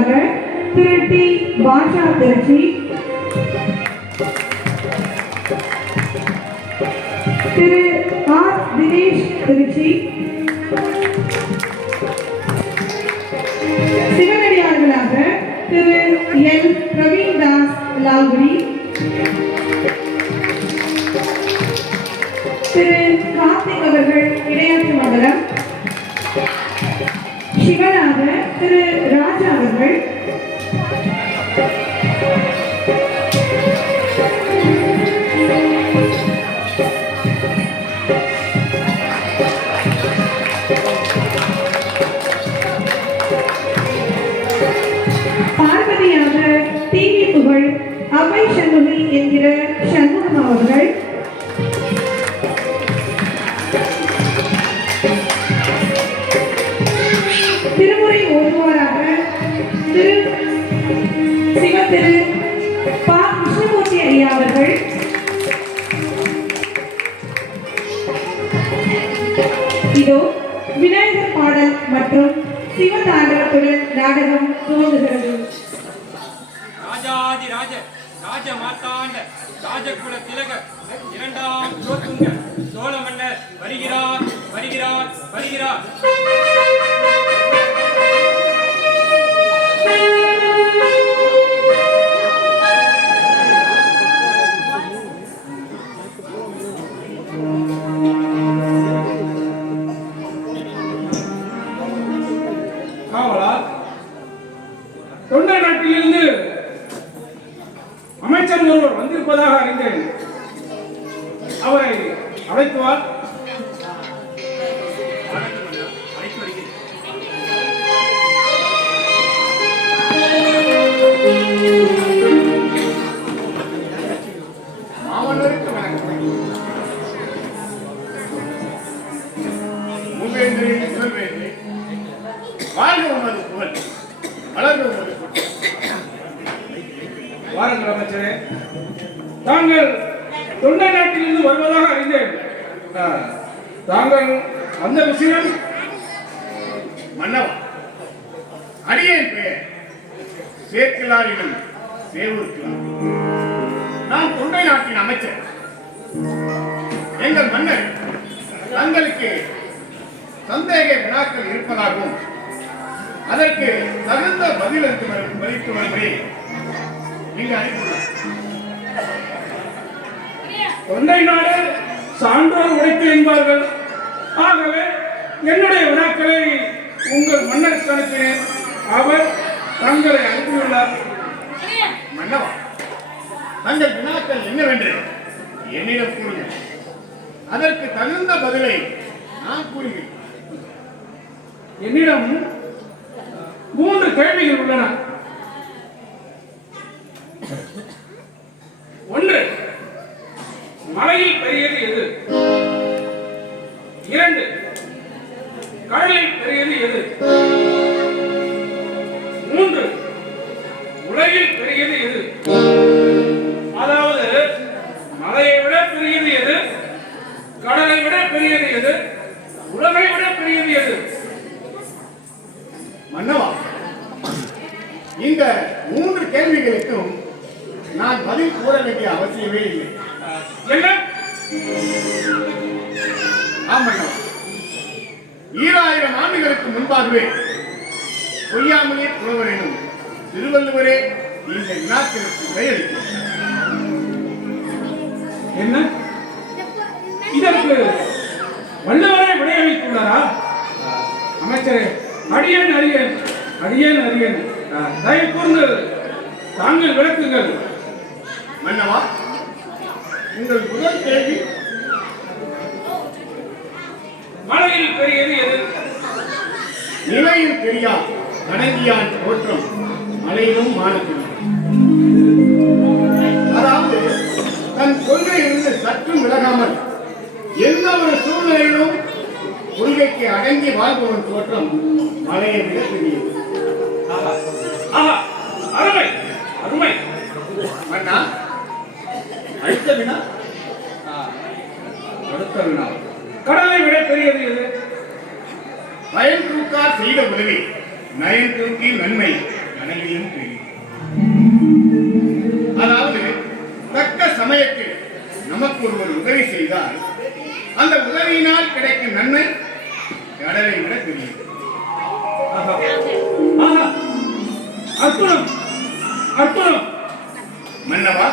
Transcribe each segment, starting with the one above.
விருந்தினர்களாக திரு டி பாஷா திருச்சி, திரு ஆர் தினேஷ் திருச்சி, சிவனடியார்களாக திரு எல் பிரவீன் தாஸ் லால்குடி, திரு கார்த்திக் அவர்கள் இடையாற்று மண்டலம், சிவனாக திரு ராஜா அவர்கள், பார்வதியாக டிவி புகழ் அவை சண்முகி என்கிற சண்முகம் அவர்கள், திருமுறை ஓதுவாராக திரு சிவத்திரு பா கிருஷ்ணமூர்த்தி ஐயா அவர்கள், இதோ விநாயகர் பாடல் மற்றும் சிவதாண்டவத்துடன் நாடகம் துவங்குகிறது. ராஜாதி ராஜ ராஜ மாத்தாண்ட ராஜகுல திலக இரண்டாம் குலோத்துங்க சோழ மன்னர் வருகிறார் வருகிறார் வருகிறார். தொண்டை நாட்டிலிருந்து அமைச்சர் ஒருவர் வந்திருப்பதாக அறிந்தேன். அவரை அழைத்துவார். மாமன்னருக்கு வணக்கம். மூவேந்தரின் சிவவேந்தி வாழ்க உமது புகழ், வளர்க உமது. வாருங்கள் அமைச்சரே, தாங்கள் தொண்டை நாட்டிலிருந்து வருவதாக அறிந்தேன். தாங்கள் அந்த விஷயம் மன்னவா, அடியேன் பெயர் சேர்க்கலாரிடம் சேவூர்க்கலாம். நான் தொண்டை நாட்டின் அமைச்சர். எங்கள் மன்னர் தங்களுக்கு சந்தேக வினாக்கள் இருப்பதாகவும் அதற்கு தகுந்த பதில் மதித்து வரும்படி இங்கு அனுப்பியுள்ளார். தொண்டை நாடு சான்றோர் உழைப்பு என்பார்கள். ஆகவே என்னுடைய வினாக்களை உங்கள் மன்னருக்கு அனுப்பினேன். அவர் தங்களை அனுப்பியுள்ளார். மன்னவா, தங்கள் வினாக்கள் என்னவென்று என்னிடம் கூறுங்கள். அதற்கு தகுந்த பதிலை நான் கூறுகிறேன். என்னிடம் 3 கேள்விகள் உள்ளன. 1, மலையில் பெரியது எது? 2, கடலில் பெரியது எது? 3, உலகில் பெரியது எது? அதாவது மலையை விட பெரியது எது, கடலை விட பெரியது எது, உலகை விட பெரியது எது? மன்னவா, இந்த 3 கேள்விகளுக்கும் நான் பதில் கூற வேண்டிய அவசியமே இல்லை. என்ன? ஆமண்ணா, 2000 ஆண்டுகளுக்கு முன்பாகவே பொய்யாமலே புலவர் எனும் திருவள்ளுவரே இந்த வினாக்களுக்கு விடையளித்தார். என்ன? இதற்கு வள்ளுவரே விடையளித்துள்ளாரா? அமைச்சரே, அடியேன் அறியேன், அடியேன் அறியேன். தயவு கூர்ந்து தாங்கள் விளக்குங்கள். மன்னவா, உங்கள் முதல் கேள்வி மலையில் பெரியது எது? நிலையில் பெரியா கடங்கியான் தோற்றம் மலையிலும் மானத்திலும். அதாவது தன் கொள்கையிலிருந்து சற்றும் விலகாமல் எந்த ஒரு சூழ்நிலையிலும் கொள்கைக்கு அடங்கி வாழ்பவன் தோற்றம் மலையை விட பெரியது. அருமை அருமை. மன்னா, அடுத்த வினா. அடுத்த வினா, கடலை விட பெரியது எது? பயன் தூக்கார் செய்த உதவி நயன் தூக்கி நன்மை கனவிலும் தெரியும். அதாவது தக்க சமயத்தில் நமக்கு ஒருவர் உதவி செய்தால் அந்த உதவியினால் கிடைக்கும் நன்மை கடலை விட தெரியும். ஆஹா. ஆஹா. அற்புதம் அற்புதம். மன்னவா,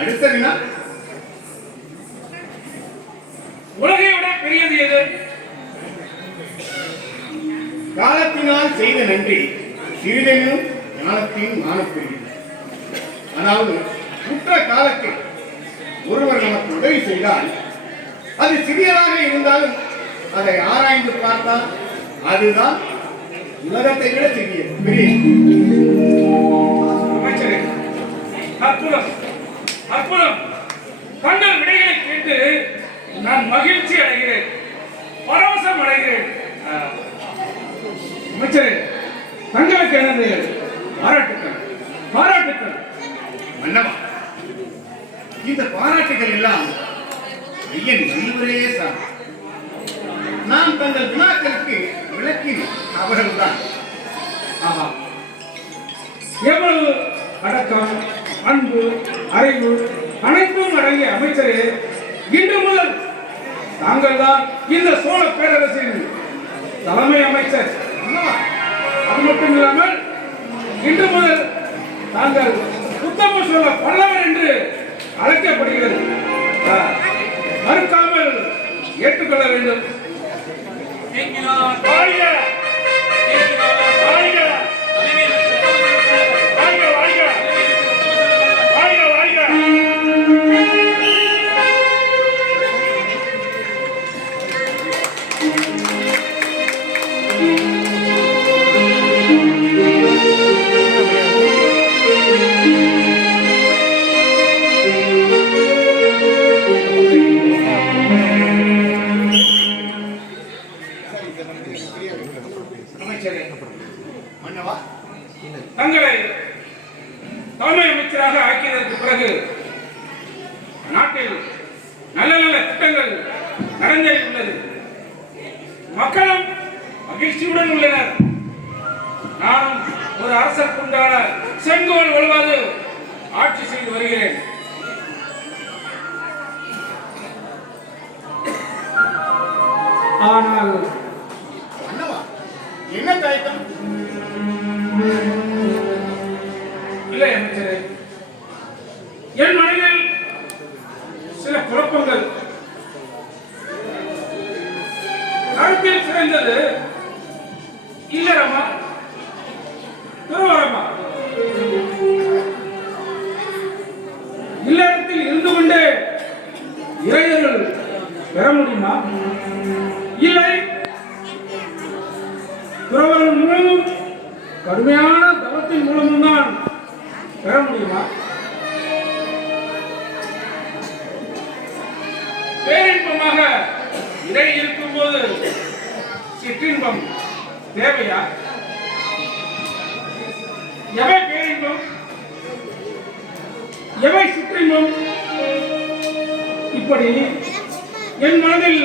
அடுத்த வினா. உலகை விட பெரியது எது? காலத்தினால் செய்த நன்றி சிறிதெனும் ஞானத்தின் மானப்பெரியது. அதாவது குற்ற காலத்தில் ஒருவர் நமக்கு உதவி செய்தால் அது சிறியதாக இருந்தாலும் அதை ஆராய்ந்து பார்த்தால் அதுதான் உலகத்தை விட பெரிய. அமைச்சரே, அற்புதம் அற்புதம். தங்கள் விடைகளை கேட்டு நான் மகிழ்ச்சி அடைகிறேன், பரவசம் அடைகிறேன். அமைச்சரே, தங்களுக்கு எனது பாராட்டுக்கள் பாராட்டுக்கள். மன்னவா, இந்த பாராட்டுகள் எல்லாம் ஐயன் வழிமுறையே சார். நான் தங்கள் வினாக்களுக்கு விளக்கின அவர்கள்தான். ஆஹா, எவ்வளவு அடக்கம், அன்பு, அறிவு அனைத்தும் அடங்கிய அமைச்சரே, இன்று முதல் தாங்கள் தான் இந்த சோழ பேரரசின் தலைமை அமைச்சர். மன்னவா, அது மட்டும் இல்லாமல் இன்று முதல் தாங்கள் உத்தம சோழ பல்லவர் என்று அழைக்கப்படுகிறது. மறுக்காமல் ஏற்றுக்கொள்ள வேண்டும். கேட்கிறார் வாழ்க! கேட்கிறார் வாழ்க! தலைமையில் உத்தம வாழ்க! வாழ்க! வாழ்க! வாழ்க! அமைச்சரே, மன்னவா, தங்களை தலைமை அமைச்சராக ஆக்கியதற்கு பிறகு நாட்டில் நல்ல நல்ல திட்டங்கள் நடந்தே உள்ளது. மக்களும் மகிழ்ச்சியுடன் உள்ளனர். நானும் ஒரு அரசர்க்குண்டான செங்கோல் வலுவாது ஆட்சி செய்து வருகிறேன். ஆனால் மன்னவா, என்ன தயக்கம்? இல்லை அமைச்சரே, என் மனதில் சில குழப்பங்கள். கருத்தில் சிறந்தது இல்லறமா துறவரமா? இல்லறத்தில் இருந்து கொண்டே இறையர்கள் பெற முடியுமா? இல்லை துறவரம் மூலமும் கடுமையான தவத்தின் மூலமும் தான் பெற முடியுமா? பேரின்பமாக இறை இருக்கும்போது சிற்றின்பம் தேவையா? எவை பேரின்பம், எவை சிற்றின்பம்? இப்படி என் மனதில்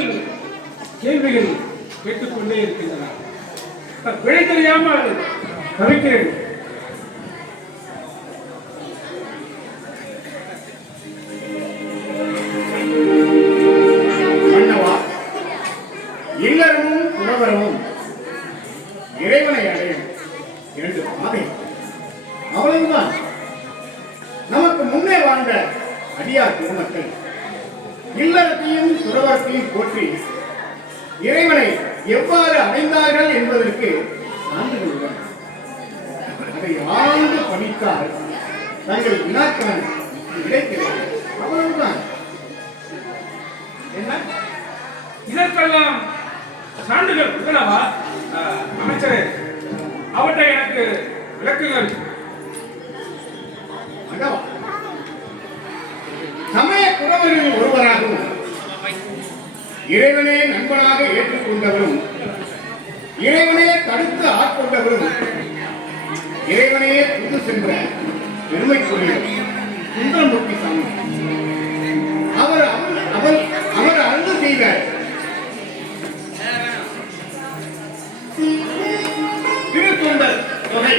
கேள்விகள் கேட்டுக்கொண்டே இருக்கின்றன. விடை தெரியாமல் தவிக்கிறேன். மன்னவா, இல்லறமும் துறவரமும் இறைவனை அடையும் இரண்டு பாதை. அவ்வளவுதான். நமக்கு முன்னே வாழ்ந்த அடியார் பெருமக்கள் இல்லறத்தையும் துறவரத்தையும் போற்றி இறைவனை எவ்வாறு அடைந்தார்கள் என்பதற்கு சான்றுகள் உள்ளன. அதை ஆழ்ந்து படித்தால் தங்கள் வினாக்கள் கிடைக்கிறது. அவ்வளவுதான். என்ன இதற்கெல்லாம் சான்றுகள் உள்ளனவா? அமைச்சரே, அவற்றை எனக்கு விளக்குங்கள். மன்னவா, சமய குறவரில் ஒருவராகவும் இறைவனே நண்பனாக ஏற்றுக்கொண்டவரும் இறைவனே தடுத்து ஆட்கொண்டவரும் இறைவனே தூது சென்ற பெருமைக்குரிய சுந்தரமூர்த்தி சாமி அவர் அருள் செய்த திருத்தொண்டர் தொகை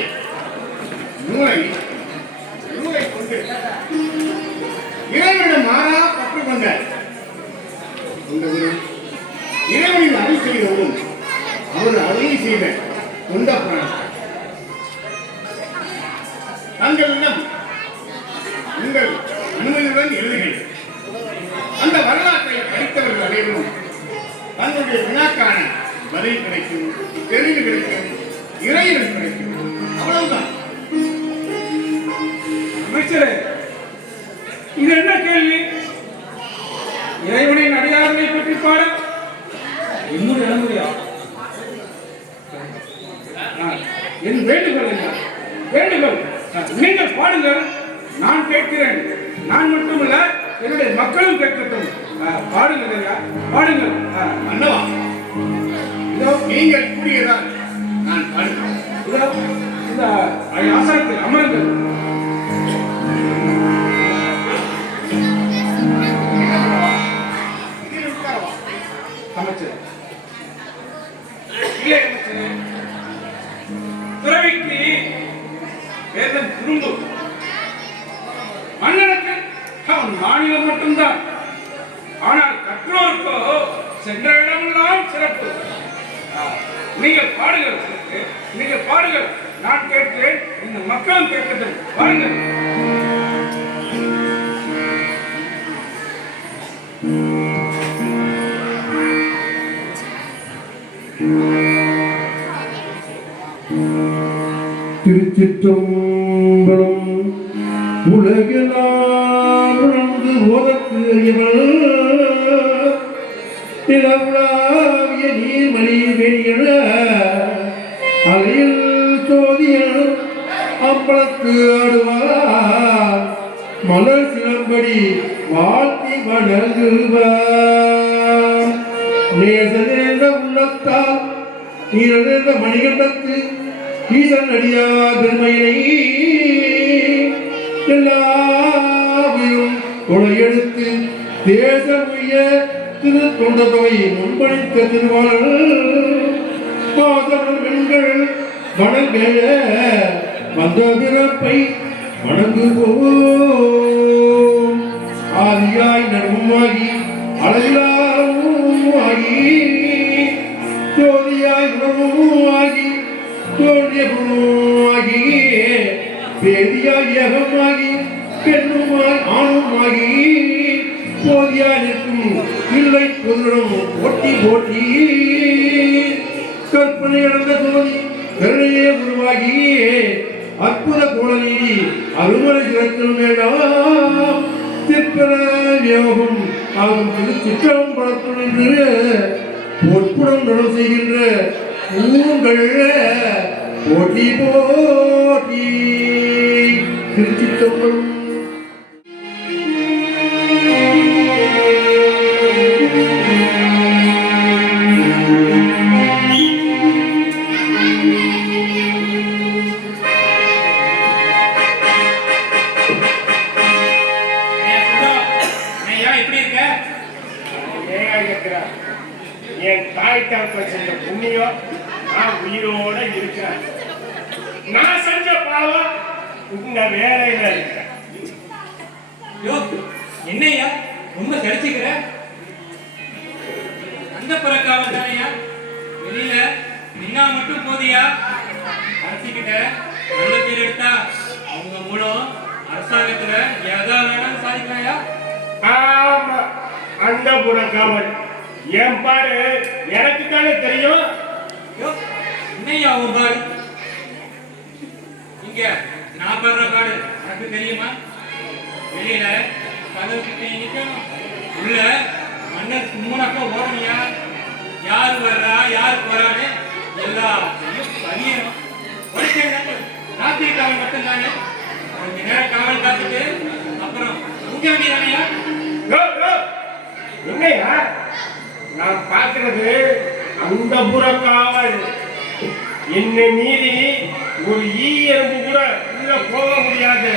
பதில் கிடைக்கும், தெளிவு கிடைக்கும், இறைவன் கிடைக்கும். அவ்வளவுதான். அமைச்சரே, இது என்ன கேள்வி? இறைவனின் அடியார்களை பற்றி பாட இன்னொரு இளமுறையா? என் வேண்டுகோள் என்ன? வேண்டுகோள், நீங்கள் பாடுங்கள், நான் கேட்கிறேன். நான் மட்டுமல்ல, என்னுடைய மக்களும் கேட்கட்டும். பாடுங்கள் ஐயா, பாடுங்கள். மன்னவா, இதோ நீங்கள் கூறியதான் நான் பாடுகிறேன். இதோ இந்த ஆசனத்தில் அமருங்கள். இதில் உட்காரவா? அமைச்சர், இல்லை அமைச்சரே, துறவிக்கு வேதம் குறும்பு, மன்னனுக்கு அவன் மாநிலம் மட்டும்தான். ஆனால் கற்றோருக்கோ சென்ற இடமெல்லாம் சிறப்பு. நீங்கள் பாடுங்கள், நீங்கள் பாடுங்கள், நான் கேட்கிறேன், இந்த மக்களும் கேட்கட்டும். பாருங்கள். திருச்சிற்றம்பலம். உலகெல்லாம் உணர்ந்து ஓதற்கு அறியவள் நிலவுலாவிய நீர்மணி வெளியன அலையில் சோதியன் அம்பலத்து ஆடுவார் மலர் சிலம்படி வாழ்த்தி வணங்குவார். நேசனேந்த உள்ளத்தால் நீரந்த மணிகண்டத்து ஈசன் அடியார் பெருமையினை எல்லாவையும் கொலையெடுத்து தேசமுய திரு தொண்ட தொகை முன்பளித்த திருவாளர்கள் பாசமன் பெண்கள் வணங்க வந்த பிறப்பை வணங்குவோம். ஆதியாய் நடுவுமாகி அழகிலாகி ஜோதியாய் உணவுமாகி தோன்றிய குணமாகி வேதியாய் ஏகமாகி பெண்ணுமாய் ஆணுமாகி போதியாய் நிற்கும் இல்லை பொதுடம் போட்டி போட்டி கற்பனை அடைந்த ஜோதி கருணையே உருவாகி அற்புத கோலநீதி அருமறை சிறத்தல் வேண்டாம் திற்பர யோகம் ஆகும் திருச்சிற்றம்பலத்துள் நின்று பொற்புடம் நடம் செய்கின்ற பூங்கள் போட்டி போட்டி. திருச்சிற்றம்பலம். என் தாய் தகப்ப செஞ்ச புண்ணியம் நான் உயிரோட இருக்கிறேன். நான் செஞ்ச பாவம் இந்த வேலையில இருக்கிறேன். என்னையா ரொம்ப சரிச்சுக்கிற? அந்த பிறக்காவல் தானையா? வெளியில நின்னா மட்டும் போதியா? அரசிக்கிட்ட நல்ல பேர் எடுத்தா அவங்க மூலம் அரசாங்கத்துல எதா வேணாலும் சாதிக்கலாயா? ஆமா, அந்த புறக்காவல் என் பாரு எனக்கு தானே தெரியும். என்னையா உன் பாடு? இங்க நான் படுற பாடு எனக்கு தெரியுமா? வெளியில கதவு கிட்ட நிக்கணும், உள்ள மன்னர் சும்மாக்கா ஓடணியா? யாரு வர்றா யாரு போறான்னு எல்லாத்தையும் பதியணும். ராத்திரி காவல் மட்டும் தானே, கொஞ்ச நேரம் காவல் காத்துட்டு அப்புறம் தூங்க வேண்டியதானையா? என்னையா நான் பார்க்கிறது அந்த புறக்காவல். என்னை மீறி ஒரு ஈ எறும்பு கூட உள்ள போக முடியாது.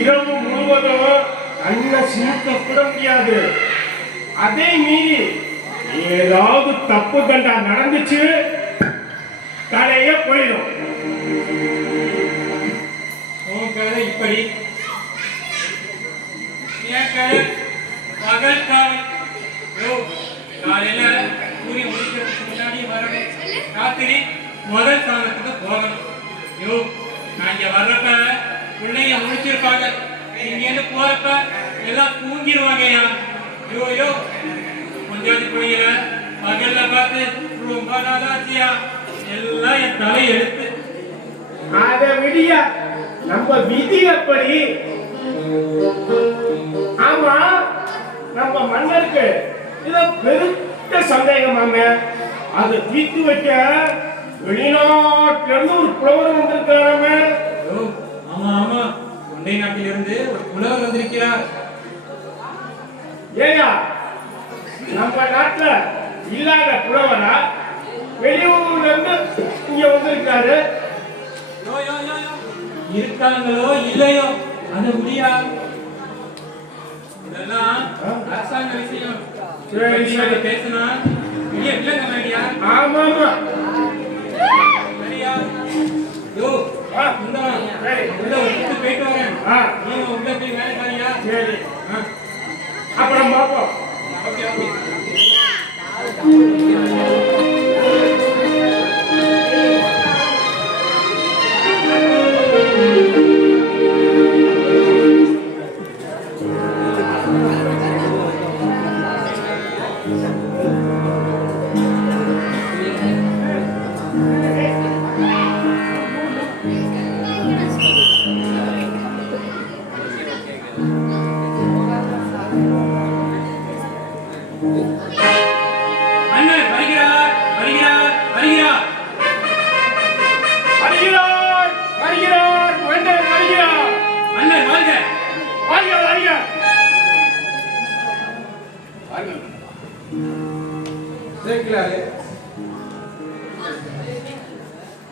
இரவு முழுவதும் கண்ணை சிமிட்ட கூட முடியாது. அதை மீறி ஏதாவது தப்பு கண்டா நடந்துச்சு தலைய போயிடும். உன் கதை இப்படி, என் கதை பகல் காவல். காலையில சூரியன் முடிக்கிறதுக்கு முன்னாடி வரணும், ராத்திரி முதல் சாதத்துக்கு போகணும். யோ, நான் இங்க வர்றப்ப பிள்ளைங்க முடிச்சிருப்பாங்க, இங்க இருந்து போறப்ப எல்லாம் தூங்கிடுவாங்கயா. யோ யோ, கொஞ்சாதி பிள்ளைங்கள பகல்ல பார்த்து ரொம்ப நாளாச்சியா எல்லாம் என் தலை எடுத்து அத விடியா நம்ம விதி எப்படி? ஆமா, நம்ம மன்னருக்கு இத பெருத்த சந்தேகமாங்க. அதை தீர்த்து வைக்க வெளிநாட்டில இருந்து ஒரு புலவர் வந்திருக்காராம. ஓ, ஆமா ஆமா, தொண்டை நாட்டிலிருந்து ஒரு புலவர் வந்திருக்கிறார். ஏயா, நம்ம நாட்டுல இல்லாத புலவரா வெளியூர்ல இருந்து இங்க வந்திருக்காரு? யோ, யோ, யோ, யோ. இருக்காங்களோ இல்லையோ அது முடியாது. இதெல்லாம் அரசாங்க விஷயம். சரி, சரி. பேசினா இல்லங்க ஐடியா. ஆமா ஆமா, சரியா? யோ, சுந்தரம், சரி. உள்ள ஒரு போயிட்டு வரேன். நீங்க உள்ள போய் வேலை காரியா? சரி. அப்புறம் பார்ப்போம். Okay okay.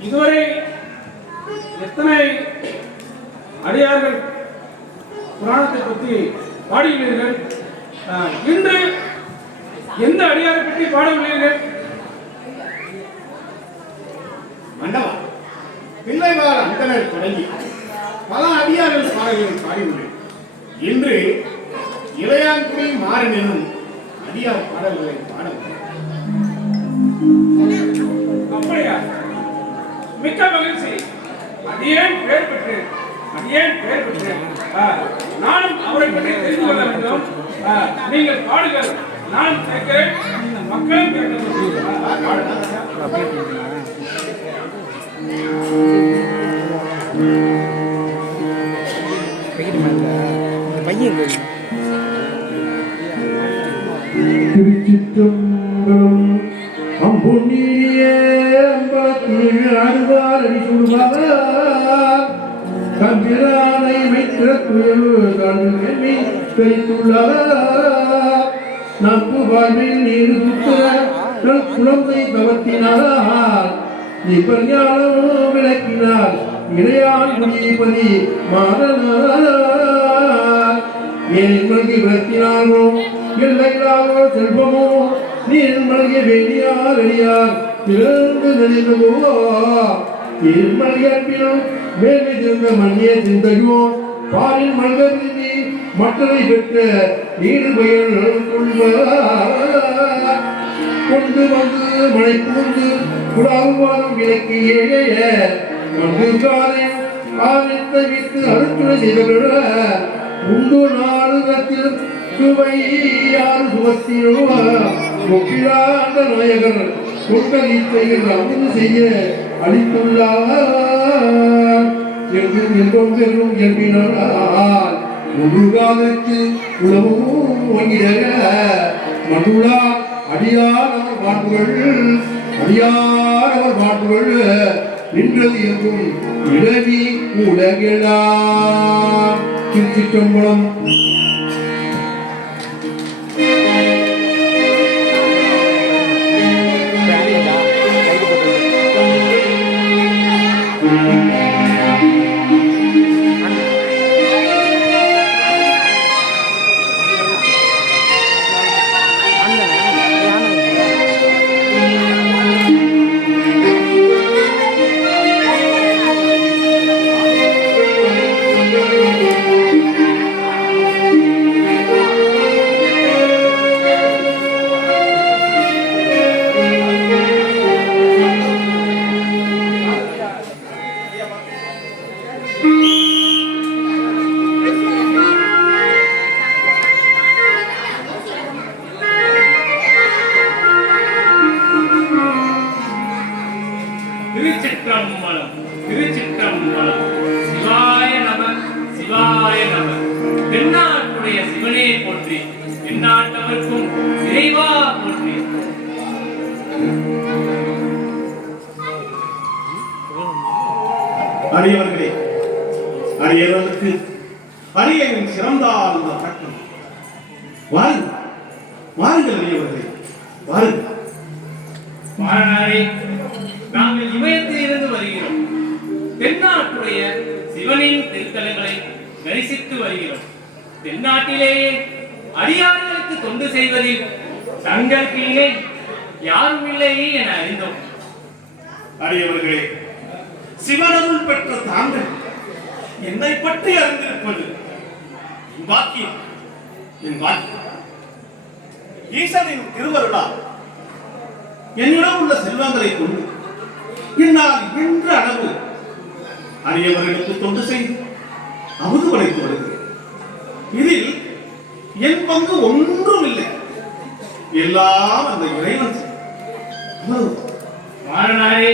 இதுவரை எத்தனை அடியார்கள் புராணத்தை பற்றி பாடுகிறீர்கள்? இன்று எந்த அடியாரை பற்றி பாடவில்லைகள்? மண்டவா, பிள்ளைவாழ அந்தனர் தொடங்கி பல அடியார்கள் பாடல்களை பாடியுள்ளேன். இன்று இளையான்குடி மாறன் எனும் அடியார் பாடல்களை பாடவில்லை. அப்படியா? மிக்க மகிழ்ச்சி. அடியேன் பெயர் பெற்றேன். நானும் அவரை பற்றி தெரிந்து கொள்ள வேண்டும். நீங்கள் பாடுங்கள், நான் கேட்கிறேன், மக்களும் கேட்கிறேன். திருச்சிற்றம்பலம். அம்பொன்னியே அம்பலத்தில் அருவார் அடி சுடுவார் கம்பிரானை வைத்திர துயல் தாழ்மை பெய்துள்ளார். நட்பு வாழ்வில் நீர் சுத்த குழந்தை தவத்தினார் இப்பர் ஞானம் விளக்கினார் இளையான் குடிப்பதி மாறனார். ஏன் மல்கி விளக்கினாரோ எல்லையிலாவோ செல்வமோ நீர் மல்கி வேணியார் அடியார் பிறந்து நெறிந்தவோ மல்கி அன்பினும் மேலே சென்ற மண்ணிய சிந்தையோ பாரின் மல்கி மற்றதை பெற்ற நீடு பெயர் கொண்டு வந்து மழை கூர்ந்து குடாவாரம் விளக்கு ஏழைய வந்து காரின் காரியத்தை விட்டு அறுத்துணை செய்தவிட உண்டு நாடுகத்தில் சுவை யார் சுமத்தியோ ஒப்பிலாண்ட நாயகர் கொண்டீச்சைகள் அமுது செய்ய அளித்துள்ளார் என்று என்றும் பெரும் என்பினார். முழுகாதற்கு உணவும் வாங்கிட மதுளா அடியார் அவர் பாட்டுகள் நின்றது என்றும் இளவி உலகெல்லாம். திருச்சிற்றம்பலம். திருச்சிற்றம்பலம் திருச்சிற்றம்பலம். சிவாய நம சிவாய நம. தென்னாட்டுடைய சிவனே போற்றி, தென்னாட்டவர்க்கும் இறைவா போற்றி. அடியவர்களே, அடியவர்களுக்கு அடியவன் சிறந்தால் வணக்கம். வாருங்கள் வாருங்கள் அடியவர்களே, வாருங்கள். மாறனாரே, நாங்கள் இமயத்தில் இருந்து வருகிறோம். தென்னாட்டுடைய சிவனின் திருத்தலங்களை தரிசித்து வருகிறோம். தென்னாட்டிலேயே அடியார்களுக்கு தொண்டு செய்வதில் தங்கள் கீழே யாரும் இல்லையே என அறிந்தோம். அடியவர்களே, சிவனருள் பெற்ற தாங்கள் என்னை பற்றி அறிந்திருப்பது என் பாக்கியம், என் பாக்கியம். ஈசனின் திருவருளால் என்னிடம் உள்ள செல்வங்களை கொண்டு என்னால் என்ற அளவு அரியவர்களுக்கு தொண்டு செய்து அமுது படைத்து வருகிறேன். இதில் என் பங்கு ஒன்றும் இல்லை, எல்லாம் அந்த இறைவன் செய்யும். மாறனாரே,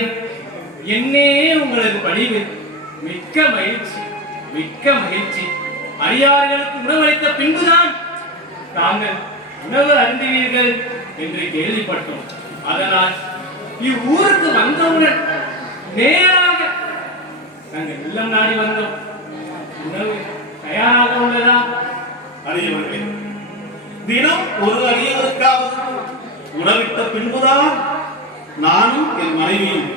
என்னே உங்களுக்கு பணிவு. மிக்க மகிழ்ச்சி, மிக்க மகிழ்ச்சி. அடியார்களுக்கு உணவளித்த பின்புதான் தாங்கள் உணவு அருந்துவீர்கள் என்று கேள்விப்பட்டோம். அதனால் இவ்வூருக்கு வந்தவுடன் நேராக நாங்கள் இல்லம் நாடி வந்தோம். உணவு தயாராக உள்ளதா? அடியவர்களே, தினம் ஒரு அடியவருக்காவது உணவிட்ட பின்புதான் நானும் என் மனைவியும்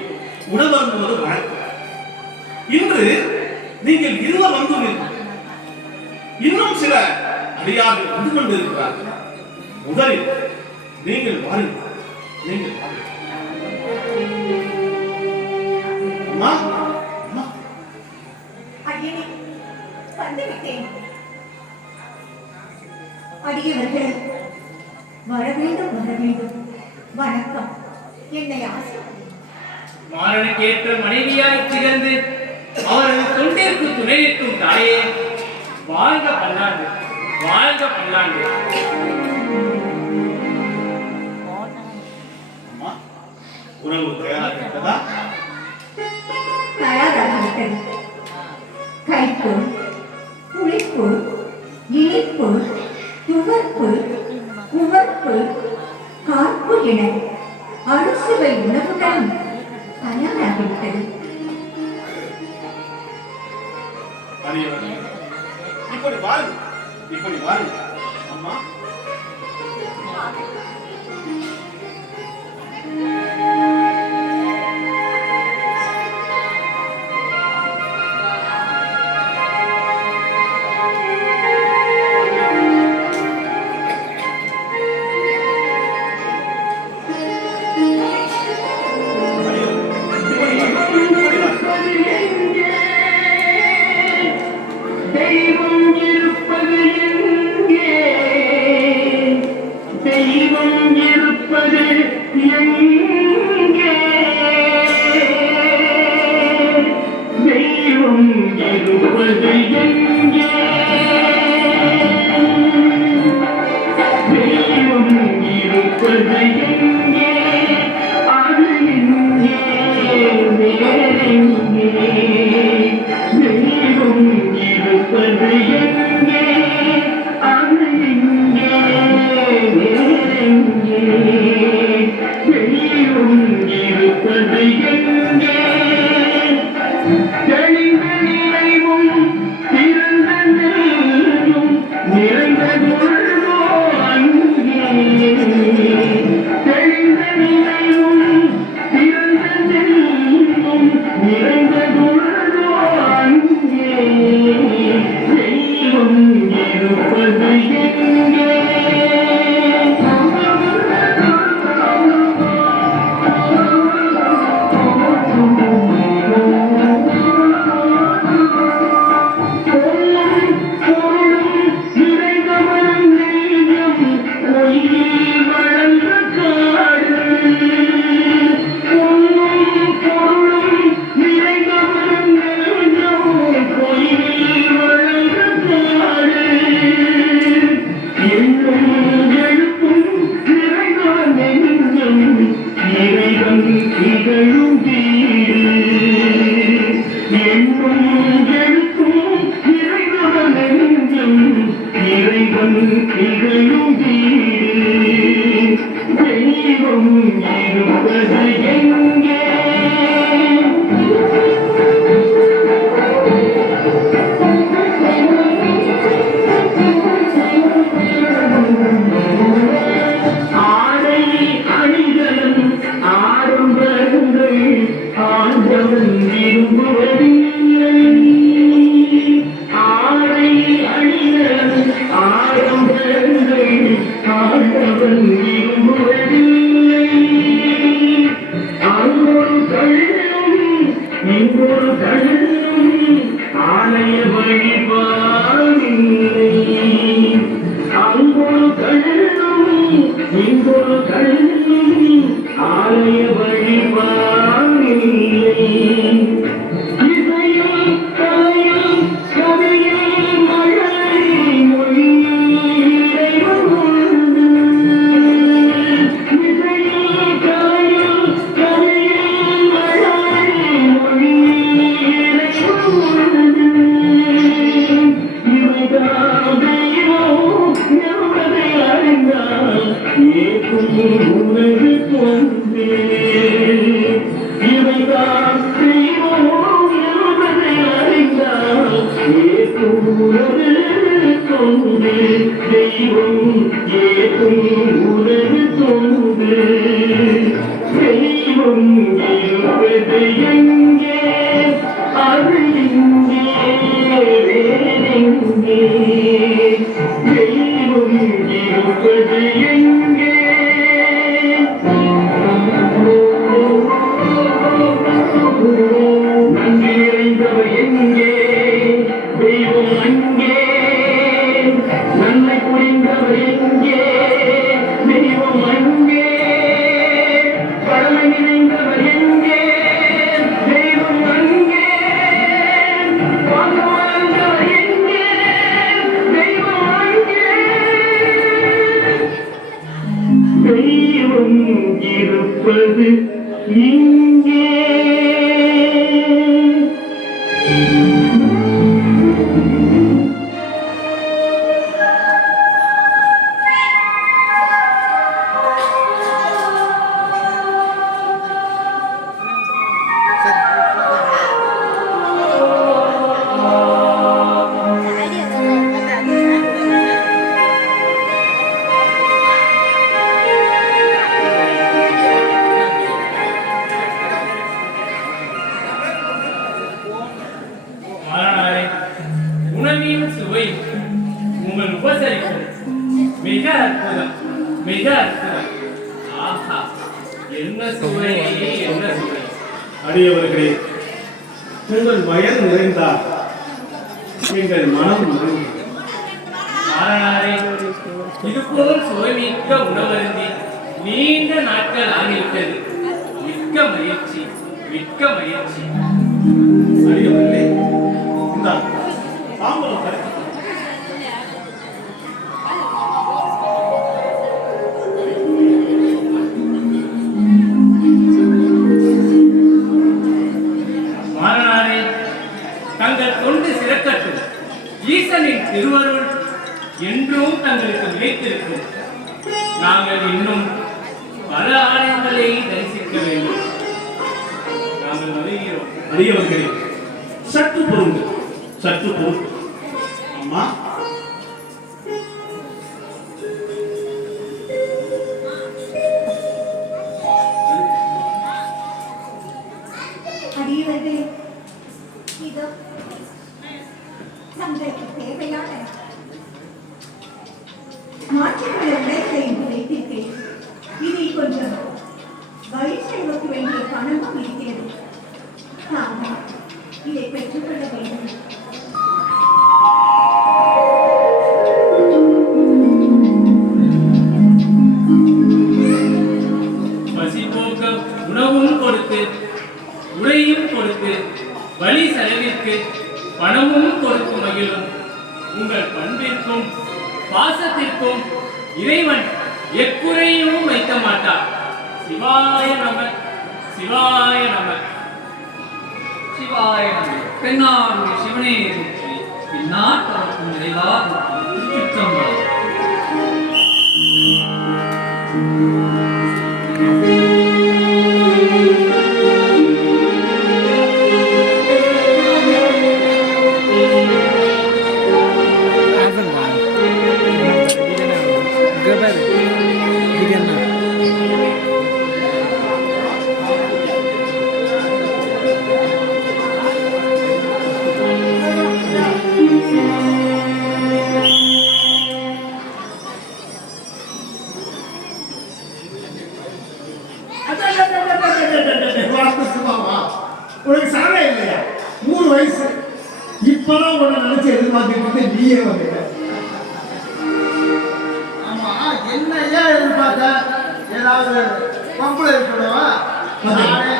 உணவருந்துவது வழக்கம். இன்று நீங்கள் இருவர் வந்துள்ளீர்கள், இன்னும் சில அடியார்கள் வந்து கொண்டிருக்கிறார்கள். முதலில் நீங்கள் வாருங்கள், நீங்கள் வாருங்கள். அம்மா, அம்மா, அடியேனே, வந்துவிட்டேன். அடியவர்கள் வர வேண்டும், வர வேண்டும். வணக்கம். என்னை ஆசை மாறனுக்கேற்ற மனைவியாய் திகழ்ந்து அவரது தொண்டிற்கு துணை நிற்கும் தாயே, வாழ்க பல்லாண்டு, வாழ்க பல்லாண்டு. அம்மா, உணவு தயாராகிவிட்டதா? தயாராகிவிட்டது. கைப்பு, புளிப்பு, இனிப்பு, துவர்ப்பு, உவர்ப்பு, கார்ப்பு என அறுசுவை உணவுகளும் தயாராகிவிட்டது. அடியவர்களே, இப்படி வாருங்கள், இப்படி வாருங்கள். அம்மா, தெளிவு நிறைவும் திரு அடியவர்களே, உங்கள் வயல் நிறைந்தால் எங்கள் மனம் நிறைந்தது. இதுபோல் சுவைமிக்க உணவருந்தி நீண்ட நாட்கள் ஆகிவிட்டது. மிக்க மகிழ்ச்சி, மிக்க மகிழ்ச்சி. அடியவர்களே, இந்த தாம்பரம் கருத்து தங்கள் கொண்டு சிறக்கட்டும். ஈசனின் திருவருள் என்றும் தங்களுக்கு நிலைத்திருக்கும். நாங்கள் இன்னும் பல ஆலயங்களை தரிசிக்க வேண்டும். நாங்கள் வருகிறோம். அடியவர்களே, சற்று பொறுங்க, சற்று பொறுங்க. அம்மா, அடியவர்களே, இதோ தங்களுக்கு தேவையான மாற்றங்களை உடைகளையும் வைத்திருக்கேன். இதை கொஞ்சம் வழி செய்வதற்கு வேண்டிய பணமும் இருக்கிறது. நாங்கள் இதை பெற்றுக்கொள்ள வேண்டும். பசி போக்க உணவும் கொடுத்து, உடையும் கொடுத்து, வழி செலவிற்கு பணமும் கொடுத்து மகிழும் உங்கள் பண்பிற்கும் பாசத்திற்கும் இறைவன் எக்குறையும் வைக்க மாட்டார். சிவாய நம, சிவாய நம, சிவாய நம. பெண்ணாருடைய சிவனே போற்றி, பின்னாட்டவர்க்கும் இறைவா போற்றி. திருச்சிற்றம்பலம். இப்பதான் உன்னை நினைச்சு எதிர்பார்த்துட்டு இருந்து நீயே வந்துட்ட. ஆமா, என்ன ஏன் எதிர்பார்த்த? ஏதாவது பம்புல இருக்கணுமா? நானே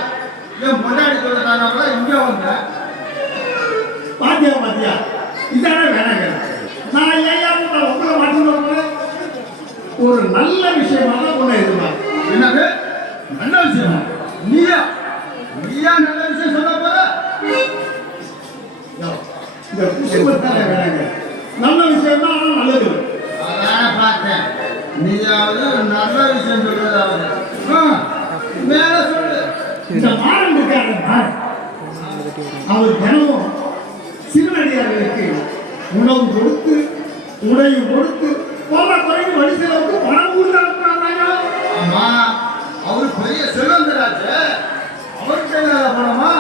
என் முன்னாடி சொல்லிட்டாங்க இங்க வந்தேன். பாத்தியா பாத்தியா, இதான வேணாங்க. நான் ஏன் உங்களை மாற்றி ஒரு நல்ல விஷயமா தான் உன்னை எதிர்பார்த்தேன். என்னது நல்ல விஷயம்? நீயா நீயா நல்ல விஷயம் சொல்ல போற? இந்த புஷ்பத்தால வேணாங்க, நல்ல விஷயம் தான், ஆனால் நல்லது. அதான பார்த்தேன். நீயாவது நல்ல விஷயம் சொல்றதாவது மேல சொல்லு. இந்த மாறன் இருக்காரு, அவர் தினமும் சிறுவடியார்களுக்கு உணவு கொடுத்து உணவு கொடுத்து போல குறைந்து வழி செலவுக்கு பணம் கொடுத்தாங்க. ஆமா, அவரு பெரிய செல்வந்தராச்சு. அவருக்கு என்ன பணமா?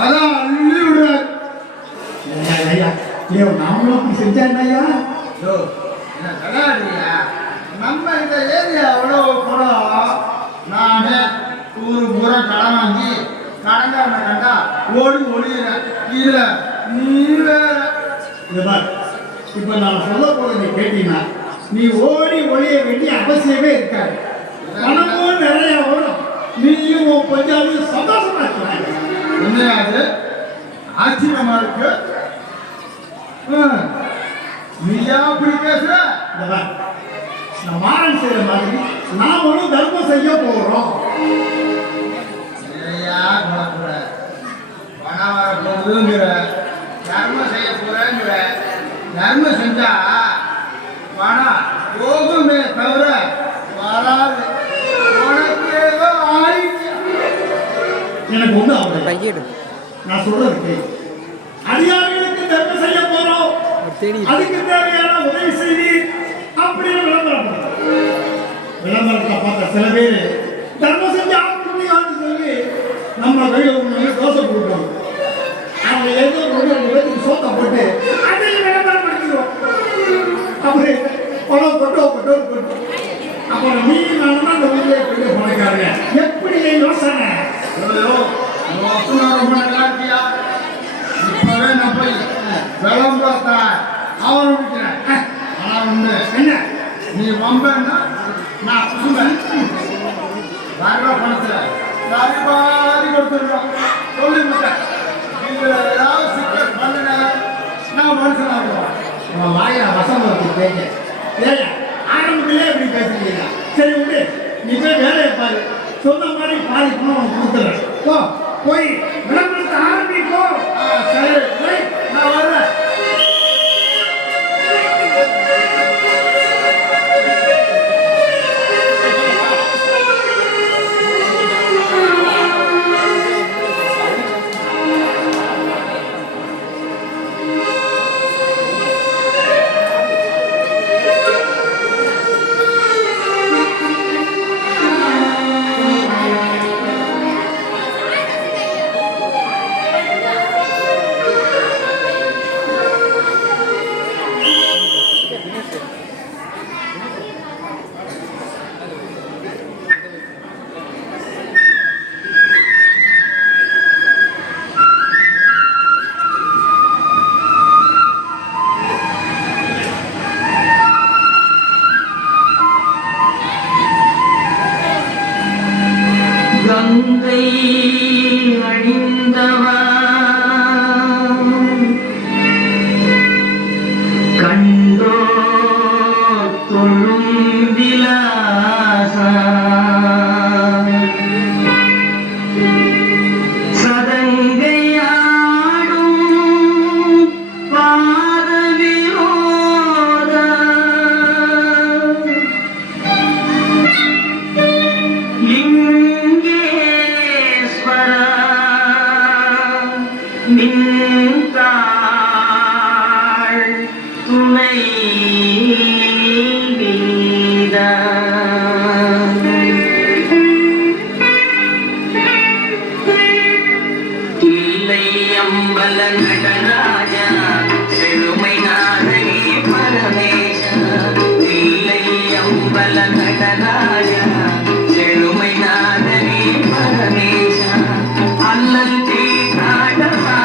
அதான் அள்ளி விடுறாரு. நாமளும் அப்படி செஞ்சா என்னையா? என்ன விளையாடுறியா? நம்ம இந்த ஏரியா எவ்வளவு பணம்? நானே ஊரு பூரா கடன் வாங்கி கடன்காரனை கண்டா ஓடி ஒளியிறேன். இதுல நீ வேற. இப்ப நான் சொல்ல போறது நீ கேட்டீங்கன்னா நீ ஓடி ஒளிய வேண்டிய அவசியமே இருக்காது. பணமும் நிறைய வரும், நீயும் கொஞ்சம் சந்தோஷமா இருக்க. என்னையாது ஆச்சரியமா இருக்கு. நீயா அப்படி பேசுற? நான் மாறன் செய்யற மாதிரி நாமளும் தர்மம் செய்ய போறோம். நிறையா குழப்புற, பணம் வர போகுதுங்கிற, தர்மம் செய்ய போறேங்கிற. தர்மம் செஞ்சா பணம் போகுமே தவிர வராது. உனக்கு ஏதோ ஆயிடுச்சு. எனக்கு ஒண்ணு ஆகுது. நான் சொல்றது அதிகாரிகளுக்கு தர்மம் செய்ய போறோம், அதுக்கு தேவையான உதவி செய்தி அப்படின்னு விளம்பரத்தை பார்த்த சில பேர் தர்மம் செஞ்சு ஆட்சி சொல்லி நம்ம கையில் ஒன்று தோசை கொடுப்போம். அவங்க ஏதோ ஒரு 2 பேருக்கு சோத்தை போட்டு அதையும் விளம்பரம் பண்ணிக்கிறோம். அப்படி பணம் கொட்டோ அப்புறம் நீ நான் அந்த ஊர்ல பெரிய பணக்காரங்க. எப்படி யோசனை? ரொம்ப நல்லா இருக்கியா? இப்பவே நான் போய் விளம்பரத்தை ஆரம்பிக்கிறேன். ஆனா ஒண்ணு, என்ன? நீ வம்பன்னா நான் சொல்லுவேன். வர்ற பணத்துல பாதி கொடுத்துருக்கோம். சொல்லி விட்டேன். இதுல ஏதாவது சிக்கல் பண்ணுங்க, நான் மனுஷனாகுவேன். உன் வாயில வசம் பேச ஏங்க ஆரம்பத்திலே இப்படி பேசுறீங்க. சரி விடு, நீ போய் வேலையை பாரு. சொன்ன மாதிரி பாதி பணம் உனக்கு கொடுத்துறேன். போய் விளம்பரத்தை ஆரம்பிப்போ. சரி, நான் வர்றேன். கங்கை அணிந்தவா கண்டோ தொழும் விலாசா சதங்கையாடும் பாத வினோதா மின்தாள் துணை வீதா இல்லை அம்பல நடராஜா செழுமை நாதனே பரமேசா இல்லை அம்பல நடராஜா செழுமை நாதனே பரமேசா அல்லல் தீ காடவா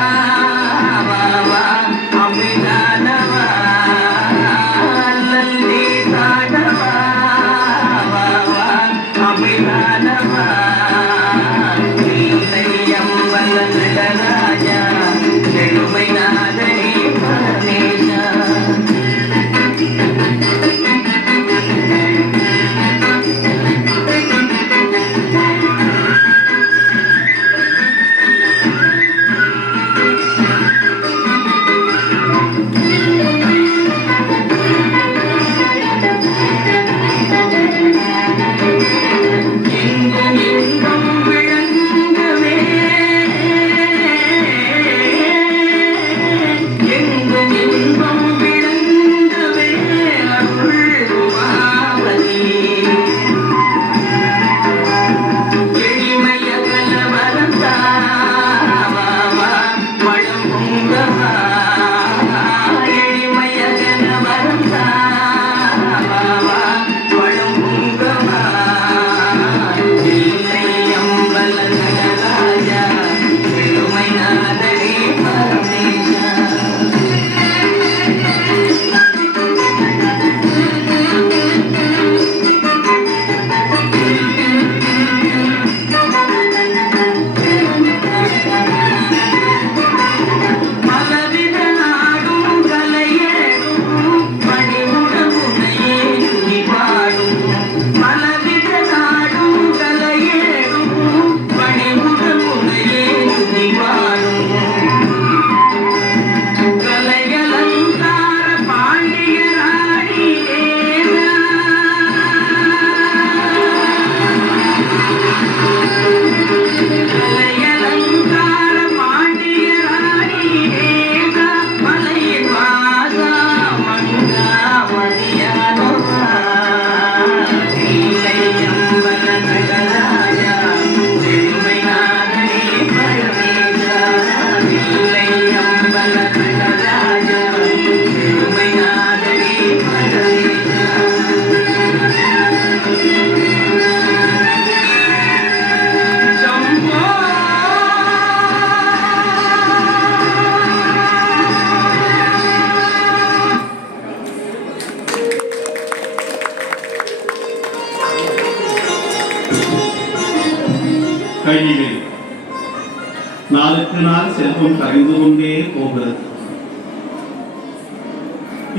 நாளுக்கு நாள் செல்வம் கரைந்து கொண்டே போகிறது.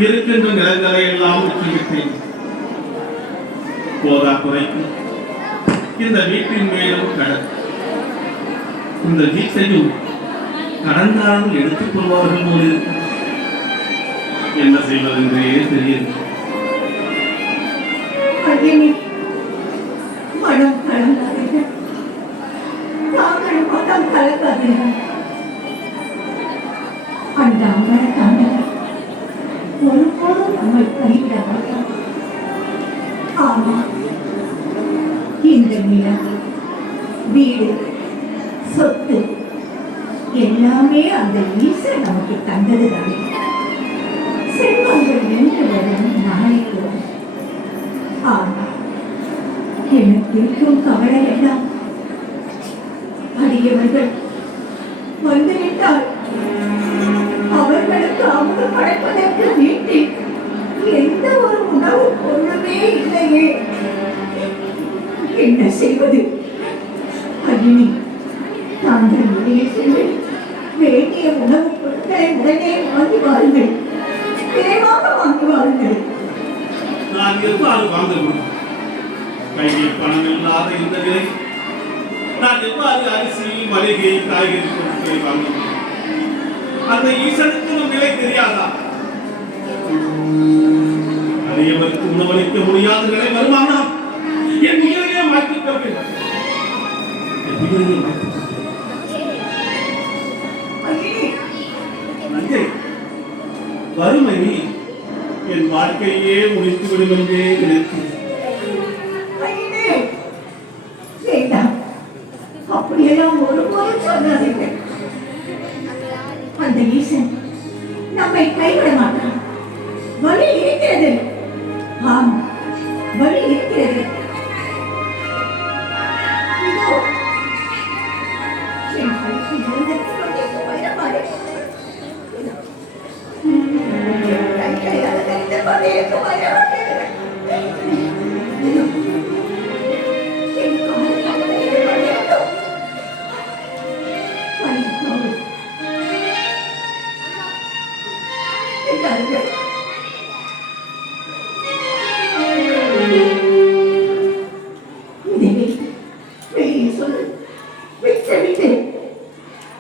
இருக்கின்ற நிலங்களை எல்லாம் விட்டுவிட்டேன். போதாக்குறைக்கு இந்த வீட்டின் மேலும் கடன். இந்த வீட்டையும் கடன்காரர்கள் எடுத்துக் கொள்வார்கள் போல இருக்கு. என்ன செய்வதென்றே தெரியும். ஐயனே, மனம் கலங்காதீர்கள். தாங்கள் மனம் கலங்காதீர்கள். அந்த அமரத்தான ஒருபோதும் நம்மை கைவிட மாட்டார். ஆமா, இந்த நிலம், வீடு, சொத்து எல்லாமே அந்த ஈசன் நமக்கு தந்ததுதான். செல்வங்கள் என்று வரும் நாளைக்கு வரும். ஆனா எனக்கு இருக்கும் கவலை எல்லாம் அடியவர்கள் வந்துவிட்டால் அவர்களுக்கு அவங்க படைப்பதற்கு வீட்டில் எந்த ஒரு உணவு பொருளுமே இல்லையே. என்ன செய்வது? அக்னி, தாங்கள் வெளியே சென்று வேண்டிய உணவுப் பொருட்களை உடனே வாங்கி வாருங்கள். விரைவாக வாங்கி வாருங்கள். நான் எவ்வாறு வாங்க முடியும்? கையில் பணம் இல்லாத இந்த நிலை நான் எவ்வாறு அரிசி, மளிகை, காய்கறி பொருட்களை வாங்க முடியும்? அந்த ஈசனுக்கு நம் நிலை தெரியாதா? அரியவருக்கு உணவளிக்க முடியாத நிலை வருமானம் என் உயிரையே மாற்றிக் கொள்வேன். வறுமை என் வாழ்க்கையே முடித்துவிடும் என்றே நினைத்தேன். வேண்டாம், அப்படியெல்லாம் ஒருபோதும் சொல்லாதீர்கள். அந்த ஈசன் நம்மை கைவிட மாட்டான். வழி இருக்கிறது. ஆம், வழி இருக்கிறது. இதோ என் கைக்கு எழுந்தது கொண்டே போயிடமாறு. கைகளை அலங்கரித்து கொண்டே போயிடமாறு.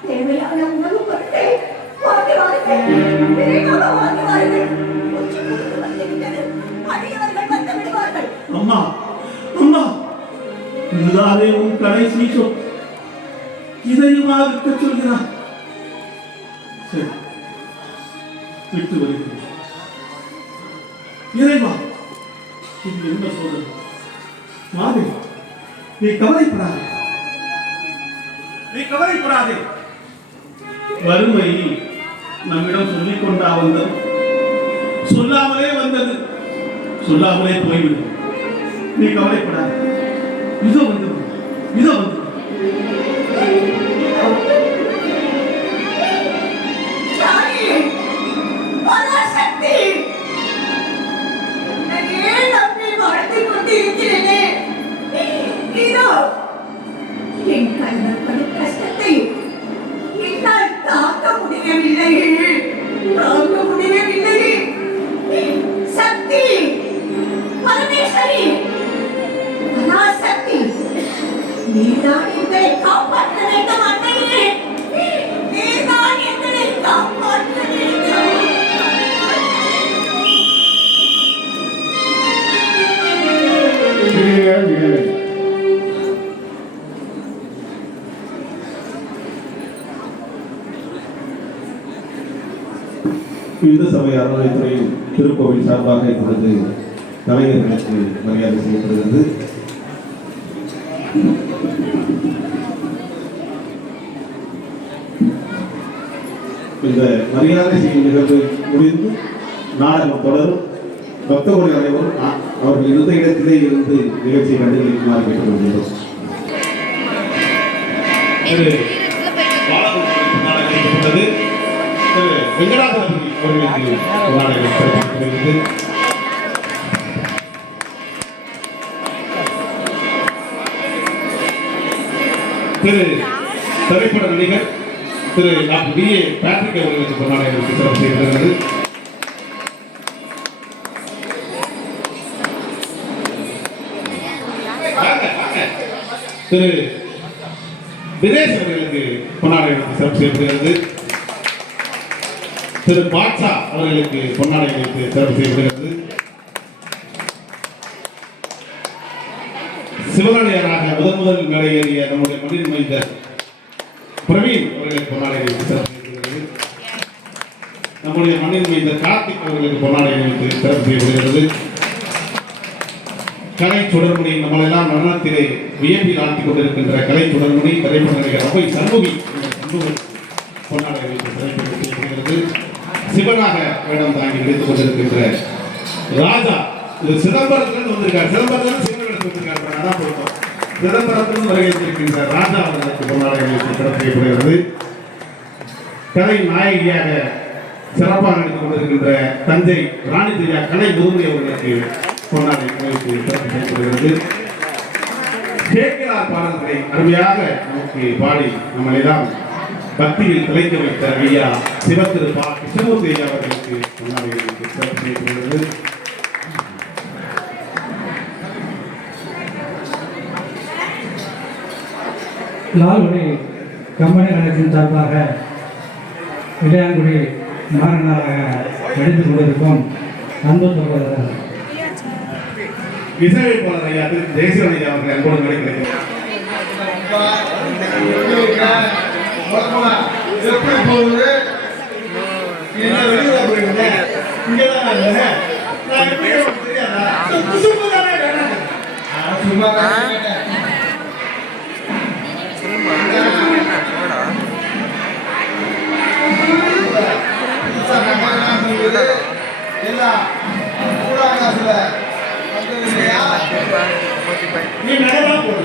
தேவையான உணவு பொருட்களை வாங்கி வாருங்கள். விரைவாக வாங்கி வாருங்கள். உச்சி பொழுது வந்துவிட்டது. அடியவர்கள் வந்து விடுவார்கள். அம்மா, அம்மா, இதுதானே உன் கடைசி சொல். இதையுமா விற்க சொல்கிறார்? சரி, விட்டு வருகிறேன். இறைவா, இது என்ன சோதனை? மாதே, நீ கவலைப்படாதே, நீ கவலைப்படாதே. வறுமை நம்மிடம் சொல்லிக் கொண்டா வந்தது? சொல்லாமலே வந்தது, சொல்லாமலே போய்விடும். நீ கவலைப்படாதே. இதோ வந்து, இதோ வந்து. என் கண்ணன் படும் கஷ்டத்தை என்னால் தாங்க முடியவில்லை. தாங்க முடியவில்லை. சக்தி, பரமேஸ்வரி, பராசக்தி, நீதான் எங்களை காப்பாற்ற வேண்டும். அன்னையே, நீதான் எங்களை காப்பாற்ற வேண்டும். இந்து சபை அறநிலைத்துறை திருக்கோவில் சார்பாக இப்பொழுது கலைஞர்களுக்கு மரியாதை செய்யப்படுகிறது. இந்த மரியாதை செய்யும் நிகழ்வு முடிந்து நாடகம் தொடரும். பக்தர்கள் அனைவரும் அவர்கள் இருந்த இடத்திலே இருந்து நிகழ்ச்சியை கண்டுகளிக்குமாறு கேட்டுக்கொள்கிறோம். வெங்கடாபதி அவர்களுக்கு நாடகம் திரு திரைப்பட நடிகர் திரு டாக்டர் B.A. பேட்ரிக் அவர்களுக்கு பொன்னாடை சிறப்பு செய்திருக்கிறது. திரு தினேஷ் அவர்களுக்கு பொன்னாடை சிறப்பு செய்யப்படுகிறது. திரு பாட்சா அவர்களுக்கு பொன்னாடை சிறப்பு செய்யப்படுகிறது. சிவனடியாராக முதல் மேடை ஏறிய நம்முடைய மண்ணின் மைந்தர் பிரவீன் அவர்களுக்கு பொன்னாடை சிறப்பு செய்யப்படுகிறது. நம்முடைய மண்ணின் மைந்தர் கார்த்திக் அவர்களுக்கு பொன்னாடை சிறப்பு செய்யப்படுகிறது. கலை சுடர்மணி நம்மளெல்லாம் நடனத்திலே வியப்பில் ஆழ்த்திக் கொண்டிருக்கின்ற கலை சுடர்மணி திரைப்பட நடிகர் அவை சண்முகி பொன்னாடை சிறப்பு செய்யப்படுகிறது. சிவனாக வேடம் தாங்கி நடித்துக் கொண்டிருக்கின்ற ராஜா இது சிதம்பரத்திலிருந்து வந்திருக்கார். சிதம்பரத்தில் சிவன் எடுத்து வந்திருக்கார். அதான் பொருத்தம். சிதம்பரத்திலிருந்து வருகின்ற ராஜா அவர்களுக்கு பொன்னாடை சிறப்பு செய்யப்படுகிறது. கலை நாயகியாக சிறப்பாக நடித்துக் கொண்டிருக்கின்ற தஞ்சை ராணி திரியா கலை முதுமை அவர்களுக்கு பொன்னாடை சிறப்பு செய்யப்படுகிறது. கேட்கிறார் பாடல்களை அருமையாக நமக்கு பாடி நம்மளெல்லாம் பக்தியில் திளைக்க வைத்த ஐயா சிவத்திரு பா கிருஷ்ணமூர்த்தி ஐயா அவர்களுக்கு பொன்னாடை சிறப்பு செய்யப்படுகிறது. லால்குடி கம்பெனி கழகத்தின் சார்பாக இளையாங்குடி மாறனாக நடித்துக் கொண்டிருக்கும் அன்பு சகோதரர் இசையமைப்பாளர் ஐயா திரு ஜெயசீலன் ஐயா அவர்கள் அன்போடு கிடைக்கிறார். எப்படி போகுது? என்ன வெளியில போயிருந்த இங்கதான் இல்ல. நான் தெரியாதா? சும்மா தானே கேட்டேன். சும்மா தானே கேட்டேன். நீ நகரா போடு.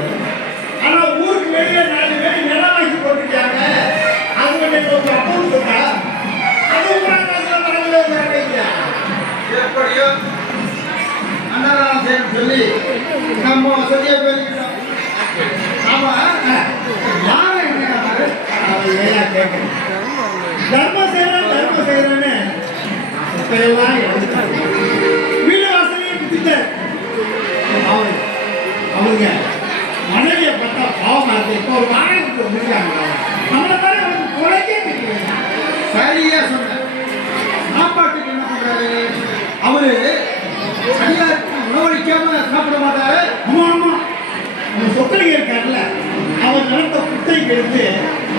ஆனா ஊருக்கு வெளியே 4 பேர் நிலம் வாங்கி போட்டுருக்காங்க. அது ஒரு அப்பவும் சொல்றா. அது ஊராங்காசுல வரவில்லை. எப்படியோ அன்னதானம் சொல்லி நம்ம வசதியா பேசிக்கிட்டோம். ஆமா யாரும் என்ன கேட்கணும். தர்மம் செய்யறேன்னு வீடு வாசலையும் குத்திட்டார். அவங்க மனைவியை பார்த்தா பாவமா இருக்கு. இப்போ ஒரு வாடகைக்கு வந்துருக்காங்க. நம்மள மாதிரி அவருக்கு குறைக்கே தெரியும். சரியா சொன்ன. சாப்பாட்டுக்கு என்ன பண்றாரு அவரு? அதிகாரத்துக்கு உணவளிக்காம சாப்பிட மாட்டாரு. ஆமா ஆமா நம்ம சொத்தலிங்க இருக்காருல்ல, அவர் நிலத்தை குத்தைக்கு எடுத்து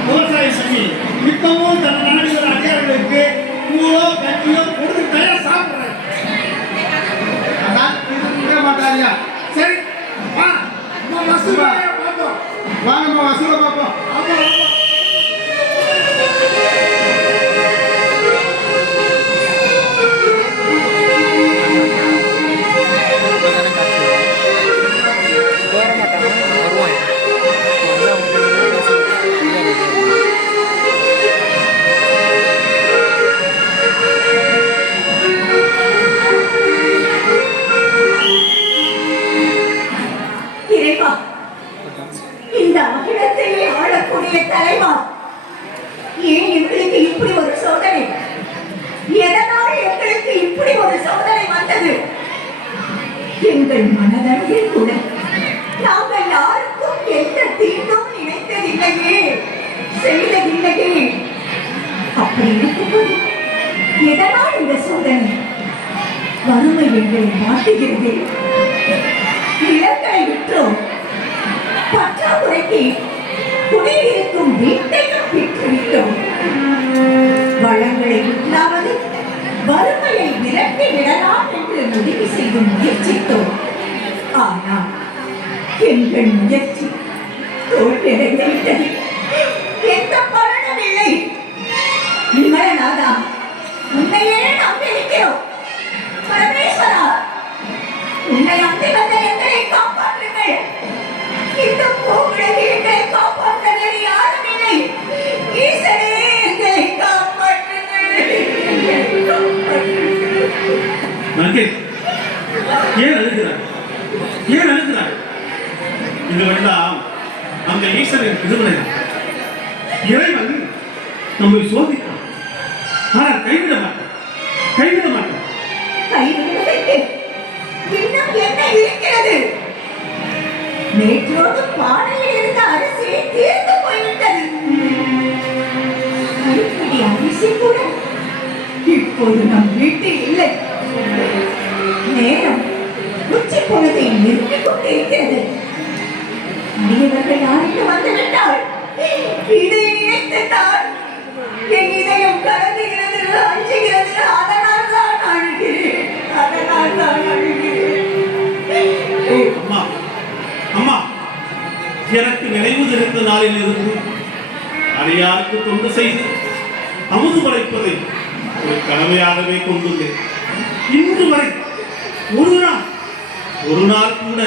விவசாயம் பண்ணி இப்பவும் தன் நாடுகள் அதிகாரிகளுக்கு கூழோ கஞ்சியோ கொடுத்து தயார் சாப்பிடுறாரு. அதான் இது மாட்டாரியா? சரி வா நம்ம வசூல பார்ப்போம். வா நம்ம வசூல பார்ப்போம். ஆமா ஆமா இந்த அகிலத்தையே ஆளக்கூடிய தலைவா, ஏன் எங்களுக்கு இப்படி ஒரு சோதனை? எதனால் எங்களுக்கு இப்படி ஒரு சோதனை வந்தது? எங்கள் மனதளவில் கூட நாங்கள் யாருக்கும் எந்த தீண்டும் நினைத்ததில்லையே, செய்ததில்லையே. அப்படி இருக்கும்போது எதனால் இந்த சோதனை? வறுமை எங்களை மாட்டுகிறது. நிலங்களை விற்றோம், பற்றாக்குறைக்கு குடியிருக்கும் வீட்டையும் விட்டுவிட்டோம். வளங்களை விட்டாவது வறுமையை விரட்டி விடலாம் என்று முடிவு செய்து முயற்சித்தோம். ஆனால் எங்கள் முயற்சி தோல்வியடைந்து விட்டது. எந்த பலனும் இல்லை. விமலநாதா, உன்னையே நம்பியிருக்கிறோம். பரமேஸ்வரா, உன்னை நம்பி வந்த எங்களை காப்பாற்றுங்கள். இந்த பூவுலகில் எங்களை காப்பாற்ற வேறு யாரும் இல்லை. ஈசனே, எங்களை காப்பாற்றுங்கள். ஏன் அழுகிறார்? ஏன் அழுகிறார்? இதுவெல்லாம் அந்த ஈஸ்வரின் திருவிழா. இறைவன் நம்மை சோதித்தான். ஆனால் கைவிட மாட்டான், கைவிட மாட்டான். கைவிடுவதற்கு இன்னும் என்ன இருக்கிறது? நேற்றோடு பானையில் இருந்த அரிசி தீர்ந்து போய்விட்டது. அடிக்கடி அரிசி கூட இப்போது நம் வீட்டில் இல்லை. நேரம் உச்சி பொழுதை நெருங்கிக் கொண்டிருக்கிறது. அடியவர்கள் யாருக்கு வந்துவிட்டால் இதை நினைத்துத்தான் என் இதயம் கலந்துகிறது, அஞ்சுகிறது. அதனால் தான் அழுகிறேன், அதனால் தான் அழுகிறேன். அம்மா, அம்மா, எனக்கு நினைவு தெரிந்த நாளில் இருந்து அடியாருக்கு தொண்டு செய்து அமுது படைப்பதை ஒரு கடமையாகவே கொண்டுள்ளேன். இன்று வரை ஒரு நாள் கூட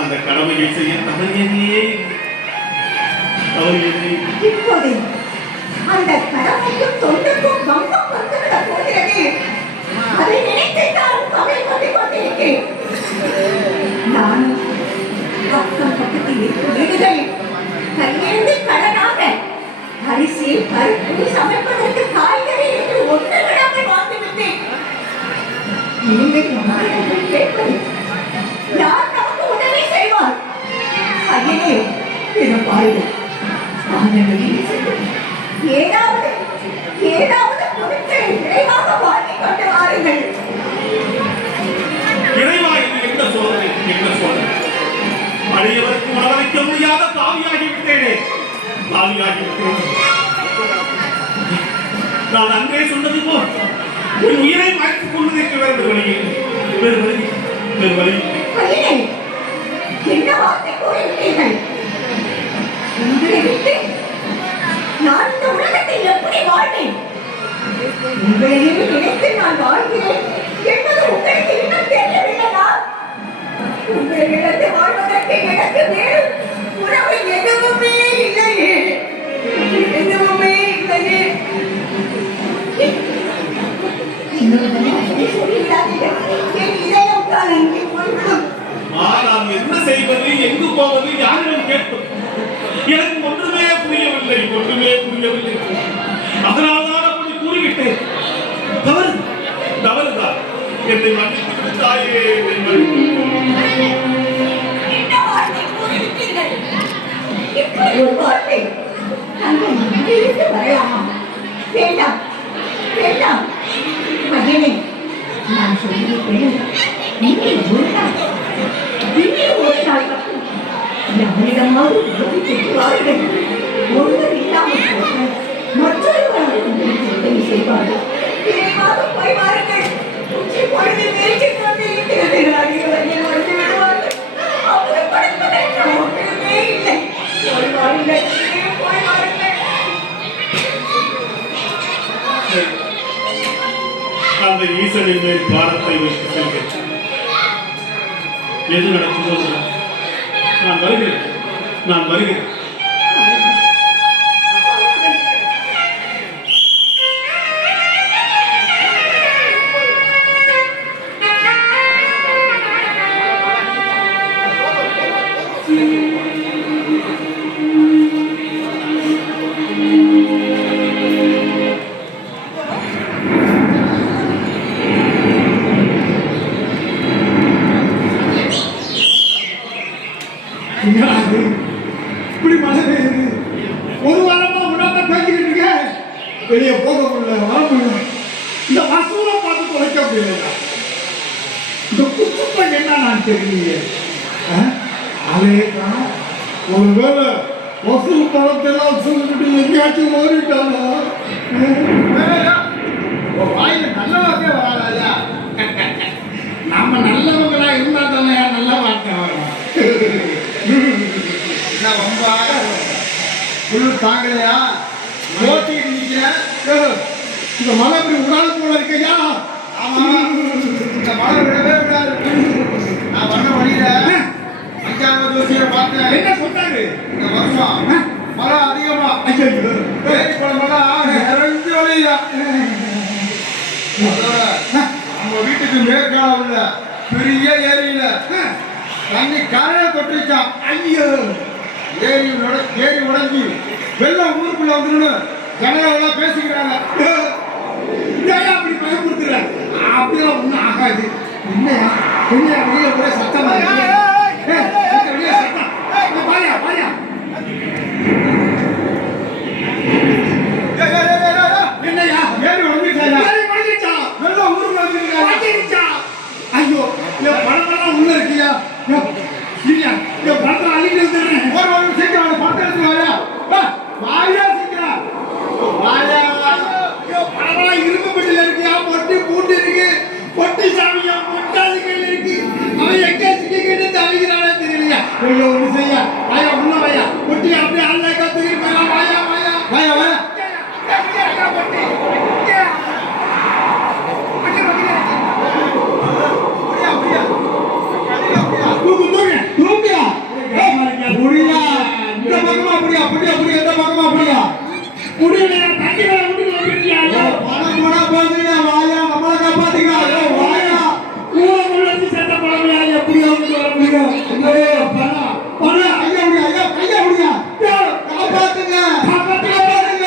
அந்த கடமையை செய்ய தவறியதே. இப்போது அந்த கடமைக்கும் தொண்டுக்கும் பங்கம் வந்துவிடப் போகிறது. அதை நினைத்துத்தான் கவலைப்பட்டுக் கொண்டிருக்கிறேன். நானும் அக்கம் பக்கத்தில் இருக்கும் வீடுகளில் கையெழுந்து கடனாக அரிசி, பருப்பு, சமைப்பதற்கு காய்கறி என்று ஒன்று விடாமல் வாங்கிவிட்டேன். நீங்கள் மாணவர்கள் கேட்பது யார் நமக்கு உதவி செய்வார்? ஐயனே, இதை பாருங்கள். ஏதாவது பொருட்களை விரைவாக வாங்கிக் கொண்டு வாருங்கள். இறைவா, இது என்ன சோதனை, என்ன சோதனை! அடியவருக்கு உணவளிக்க முடியாத பாவியாகிவிட்டேனே, பாவியாகிவிட்டேன். நான் அன்றே சொன்னது போல் என் உயிரை மாற்றிக் கொள்வதற்கு வேறு வழியில் வேறு வழி வேறு வழி. என்ன வார்த்தை கூறிவிட்டீர்கள்? உங்களை விட்டு நான் இந்த உலகத்தில் எப்படி வாழ்வேன்? உங்களையும் நினைத்து நான் வாழ்கிறேன் என்பது உங்களுக்கு இன்னும் தெரியவில்லையா? உங்களை இழந்து வாழ்வதற்கு எனக்கு வேறு உணவு எதுவுமே இல்லையே, எதுவுமே இல்லையே. நான் என்ன செய்வது, எங்கு போவது, யாரிடம் கேட்பது? எனக்கு ஒன்றுமே புரியவில்லை, ஒன்றுமே புரியவில்லை. அதனால்தான் அப்படி கூறிவிட்டேன். தவறு, தவறுதான். என்னை மன்னித்து தாயே, என்னை மன்னித்து. வேண்டாம், வேண்டாம். மகனே, நான் சொல்லியிருப்பேன். நீங்கள் ஒரு நாள் மட்டும் யாரிடமாவது உதவி பெற்றுவார்கள். ஒருவர் இல்லாமல் போக மற்றொருவராக உங்களுக்கு உதவி செய்வார்கள். விரைவாக போய் வாருங்கள். உச்சி பொழுது மேய்ச்சிக் கொண்டிருக்கிறது. அடிகளை வந்து விடுவார்கள். அப்புறப்படுவதற்கு ஒன்றுமே இல்லை. போய் வாருங்கள், போய் வாருங்கள். அந்த ஈசனின் மேல் பாரத்தை வைத்து செல்கிறேன். எது நடக்கும்போது நான் வருகிறேன், நான் வருகிறேன். இப்படி மழை பெய்யுது. ஒரு வாரமா விடாம பேசிக்கிட்டு இருக்கேன். வெளியே போக முடியல, வர முடியல. இந்த வசூலை பார்த்து தொலைக்க முடியல. இந்த குப்பை என்ன நான் தெரியலையே. அதேதான் ஒருவேளை வசூல் பணத்தெல்லாம் சொல்லிட்டு எங்கேயாச்சும் ஓடிட்டானா? வாயில் நல்ல வார்த்தை வராதா? நாம நல்லவங்களா இருந்தா தானே நல்ல வார்த்தை வரும். நான் ரொம்ப புல்லு தாங்கலையா? ஓட்டிட்டு நிற்கிறேன். இந்த மழை இப்படி உடாது போல இருக்கையா? ஆமா, இந்த மழை விடவே விடாது. நான் வந்த வழியில 5வது ஜோசியரை பார்த்தேன். என்ன சொன்னாரு? இந்த வருஷம் மழை அதிகமா. வேலி குளமெல்லாம் நிறைஞ்சு வழியா. நம்ம வீட்டுக்கு மேற்கால உள்ள பெரிய ஏரியில தண்ணி கரையை கொட்டிச்சான். ஐயோ, ஏரி உடைஞ்சி வெள்ளம் ஊருக்குள்ள வந்துன்னு ஜனங்களெல்லாம் பேசிக்கிறாங்க. ஏன் அப்படி பயமுறுத்துற? அப்படிலாம் ஒன்றும் ஆகாது. இல்லையா வெளியே வெளியே ஒரே சத்தமா இருக்கு. வெளியே சத்தம். பாரியா பாரியா. என்னையா ஏரி உடைஞ்சிட்டாயா? ஏரி உடைஞ்சிச்சா? வெள்ளம் ஊருக்குள்ள வந்துருக்கா? ஐயோ என் பணமெல்லாம் உள்ள இருக்கியா? இல்லையா என் பணத்தை அழிட்டு வந்துடுறேன். ஒரு சீக்கிரம் பணத்தை எடுத்து வாயா. வாயா சீக்கிரம் வாயா. பணமெல்லாம் இரும்பு பெட்டியில் இருக்கியா? பொட்டி பூட்டு இருக்கு. பொட்டி சாமியா பொட்டாதிகள் இருக்கு. அவன் எங்கே சிக்கிக்கிட்டு தவிக்கிறானே தெரியலையா? ஐயோ ஒன்று செய்யா வாயா உள்ள வாயா. பொட்டி அப்படியே அல்ல கத்துக்கிட்டு போயிடலாம். வாயா வாயா வாயா வாயா. பொட்டி தூக்கு தூக்கு தூக்கியா புரியா இந்த பக்கமா புரியா புரியா புரியா இந்த பக்கமா புரியா முடியலையா? தண்ணி வேலை வீட்டுக்கு வந்துருக்கியா? பணம் பணம் போகுதுயா வாயா நம்மளை காப்பாத்திக்கலாம் வாயா. ஊழல் சேர்த்த பழமையா எப்படி வந்து வர முடியும்? பணம் பணம் ஐயா முடியா ஐயா கையா முடியா காப்பாத்துங்க காப்பாத்துங்க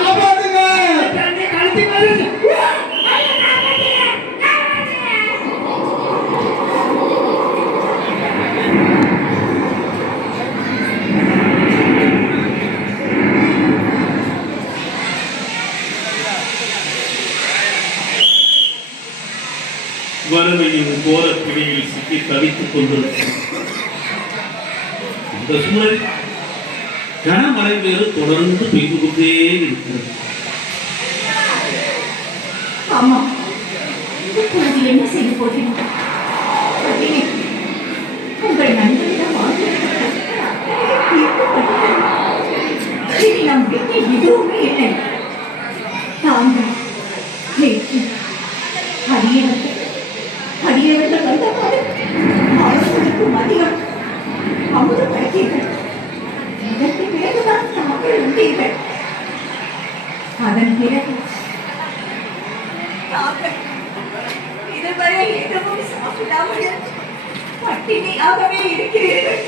காப்பாத்துங்க. தண்ணி கழுத்தி வருது. வறுமையின் கோர பிடியில் சிக்கி தவித்துக் கொண்டிருக்கும் இந்த சூழலில் கனமழை வேறு தொடர்ந்து பெய்து கொண்டே இருக்கிறது. ஆமா, இப்பொழுது என்ன செய்ய போகிறீர்கள்? உங்கள் நண்பரிடம் இனி நம் வீட்டில் எதுவுமே இல்லை. தாங்கள் நேற்று அடியவர்கள் வந்தபோது அவர்களுக்கும் அதிகம் அமுது படைத்தீர்கள். இதற்கு பிறகுதான் தாங்கள் உண்டீர்கள். அதன் பிறகு தாங்கள் இதுவரை எதுவும் சாப்பிடாமல் பட்டினியாகவே இருக்கிறீர்கள்.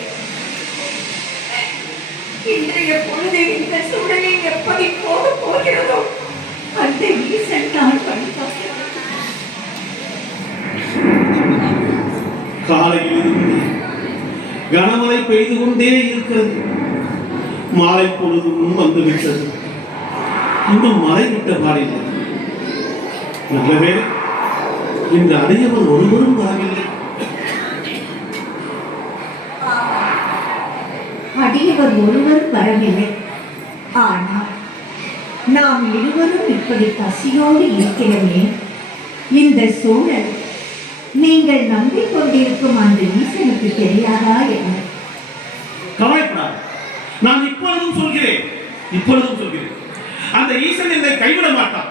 இன்றைய பொழுது இந்த சூழலில் எப்படி போக போகிறதோ அந்த ஈசன் நான் வழிபார்க்கிறேன். காலையிலிருந்து கனமழை பெய்து கொண்டே இருக்கிறது. மாலை பொழுதும் வந்துவிட்டது. இன்னும் மழை விட்ட பாடில்லை. நல்லவே இந்த அடையவர் ஒருவரும் வரவில்லை. அடியவர் ஒருவர் வரவில்லை. ஆனால் நாம் இருவரும் இப்படி பசியோடு இருக்கிறோமே, இந்த சூழல் நீங்கள் நம்பிக்கொண்டிருக்கும் அந்த ஈசனுக்கு தெரியாதா என்ன? கவலைப்படாது. நான் இப்பொழுதும் சொல்கிறேன் அந்த ஈசன் என்னை கைவிட மாட்டான்.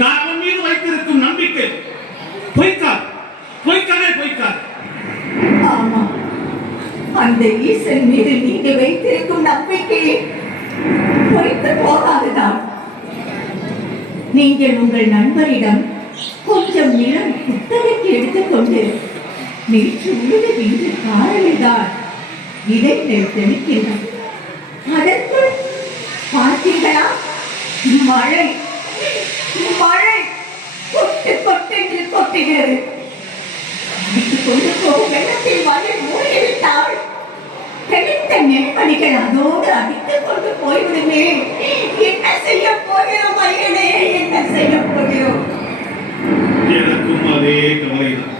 நான் அவன் மீது வைத்திருக்கும் நம்பிக்கை பொய்க்காது. ஆமா, அந்த ஈசன் மீது நீங்க வைத்திருக்கும் நம்பிக்கையை பொய்த்து போகாதுதான். நீங்கள் உங்கள் நண்பரிடம் கொஞ்சம் நிலம் குத்தகைக்கு எடுத்துக்கொண்டு நேற்று உழுது இன்று காலையில்தான் இதை தெளிக்கின்றனர். அதற்குள் பார்த்தீர்களா, மழை கொட்டென்று கொட்டுகிறது. கொண்டு போகும் வெள்ளத்தில் மழை மூழ்கிவிட்டால் தெளித்த நெல்மணிகள் அதோடு அடித்துக் கொண்டு போய்விடுமே. என்ன செய்ய போகிறோம் ஐயனே, என்ன செய்ய போகிறோம்? எனக்கும் அதே கவலைதான்.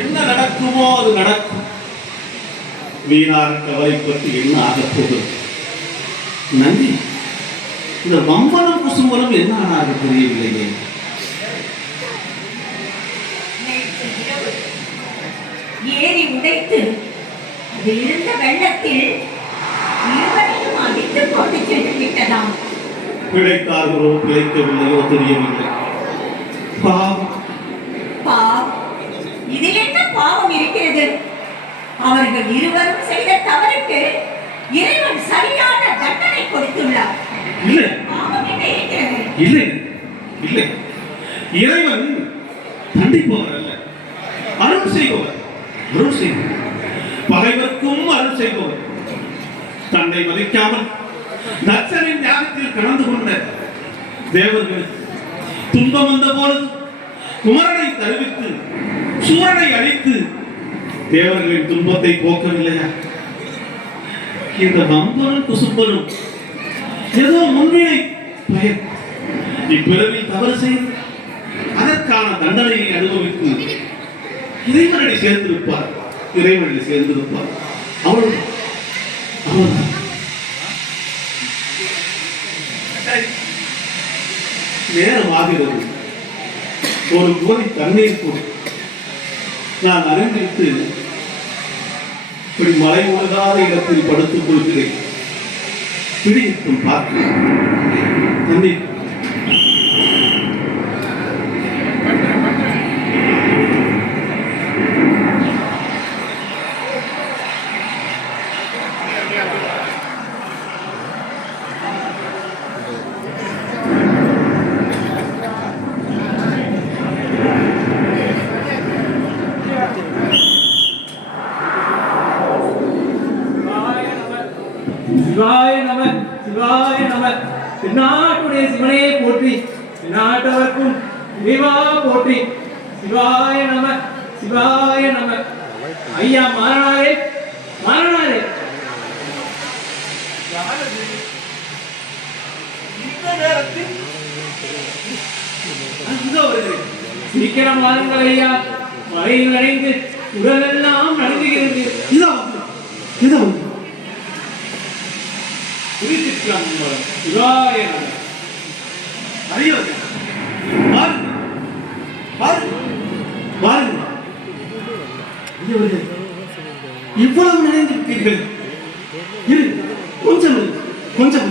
என்ன நடக்குமோ அது நடக்கும். வீணாக கவலைப்பட்டு என்ன ஆகப் போகுது? நன்றி, இந்த வம்பனம் குசும்பனம் என்ன ஆனாக தெரியவில்லையே. ஏரி உடைத்து அதில் இருந்த வெள்ளத்தில் இருவரையும் அடித்துக் கொண்டு சென்று விட்டதாம். பிழைத்தார்களோ பிழைக்கவில்லையோ தெரியவில்லை. பாவம். இதில் என்ன பாவம் இருக்கிறது? அவர்கள் இருவரும் செய்த தவறுக்கு இறைவன் சரியான தண்டனை கொடுத்துள்ளார். இல்லை பாவம் என்ன இருக்கிறது? இல்லை, இறைவன் தண்டிப்பவர் அல்ல, அருள் செய்பவர். தன்னை மதிக்காமல் தட்சனின் தியாகத்தில் கலந்து கொண்ட தேவர்கள் துன்பம் வந்த பொழுது குமரனை தருவித்து சூரனை அழித்து தேவர்களின் துன்பத்தை போக்கவில்லையா? இந்த வம்பனும் குசும்பனும் ஏதோ முன்னிலை பயன் இப்பிறவில் தவறு செய்து அதற்கான தண்டனையை அனுபவித்து இறைவனை சேர்ந்திருப்பார், இறைவனை சேர்ந்திருப்பார். அவள் நேரமாகிறது. ஒரு கோரி தண்ணீர் போடு. நான் அறிந்துவிட்டு இப்படி மழை ஒழுகாத இடத்தில் படுத்துக் கொள்கிறேன். பிடிக்கும் பார்க்க தண்ணீர் சிவாய நம சிவாய நம. தென்னாட்டுடைய சிவனே போற்றி, தென்னாட்டவர்க்கும் இறைவா போற்றி. சிவாய நம சிவாய நம. ஐயா மாறனாரே, மாறனாரே. இந்த நேரத்தில் சீக்கிரம் வாருங்கள் ஐயா. மழையில் நனைந்து உடலெல்லாம் நடுங்குகிறது. சிவாய நம. இவ்வளவு நினைந்து விட்டீர்கள். கொஞ்சம் கொஞ்சம்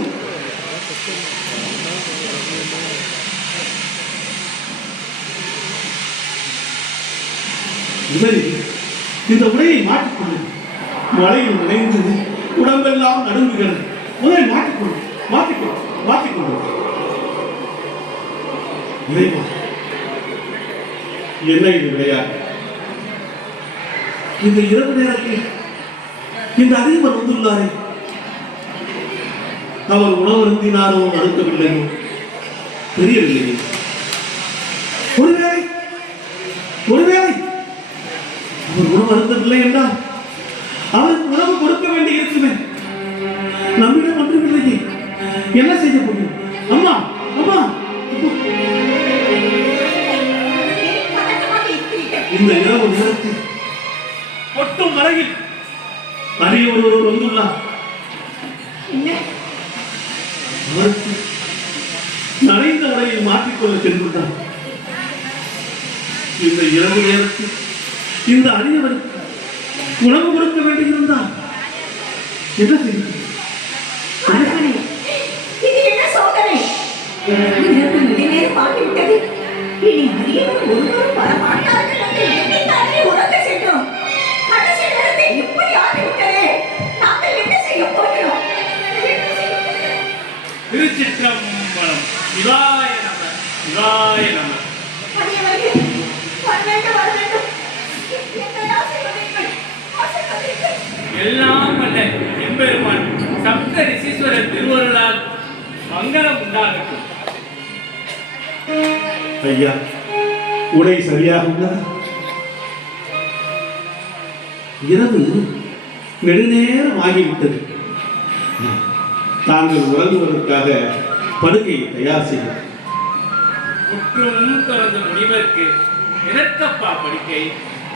இந்த உடையை மாற்றிக்கொண்டு மழையில் நினைந்து உடம்பெல்லாம் நடுங்குகிறது. முதலில் மாற்றிக்கொண்டு மாற்றிக்கொண்டு மாற்றிக்கொண்டு என்ன இது விளையாட்டு? இந்த இரவு நேரத்தில் இந்த அதிபர் வந்துள்ளாரே, அவர் உணவருந்தினாரோ அறுக்கவில்லையோ தெரியவில்லையே. ஒருவேளை ஒருவேளை அவர் உணவு அருந்தவில்லை என்றால் அவருக்கு உணவு கொடுக்க வேண்டி இருக்குமே. நம்மிடம் ஒன்றுமில்லையே, என்ன செய்ய முடியும்? அம்மா அம்மா, இந்த இரவு நேரத்தில் ஒட்டும் வரையில் அரிய ஒருவர் வந்துள்ளார். அவருக்கு நனைந்த உடையை மாற்றிக்கொள்ள சென்றுள்ளார். இந்த இரவு நேரத்தில் இந்த அரியவருக்கு உணவு கொடுக்க வேண்டியிருந்தால் என்ன செய்யும்? இது என்ன சோதனை? இரவு நேரம் ஆகிவிட்டது. இனி அரியவர் ஒருவரும் வரமாட்டார்கள் என்று எண்ணித்தானே உறங்க சென்றோம். கடைசி நேரத்தில் இப்படி ஆகிவிட்டதே. நாங்கள் என்ன செய்ய போகிறோம்? திருச்சிற்றம்பலம். சிவாய நம சிவாய நம. அரியவரே, வர வேண்டும் வர வேண்டும். என்னை ஆசீர்வதிங்கள், ஆசீர்வதிங்கள். எல்லாம் அல்ல எம்பெருமான் சப்த ரிஷீஸ்வரர் திருவருளால் மங்களம் உண்டாகட்டும். ஐயா, உடை சரியாக உள்ளதா? இரவு நெடுநேரம் ஆகிவிட்டது. தாங்கள் உறங்குவதற்காக படுக்கையை தயார் செய்ய. முற்றும் தொடர்ந்த முனிவருக்கு எதற்கப்பா படுக்கை?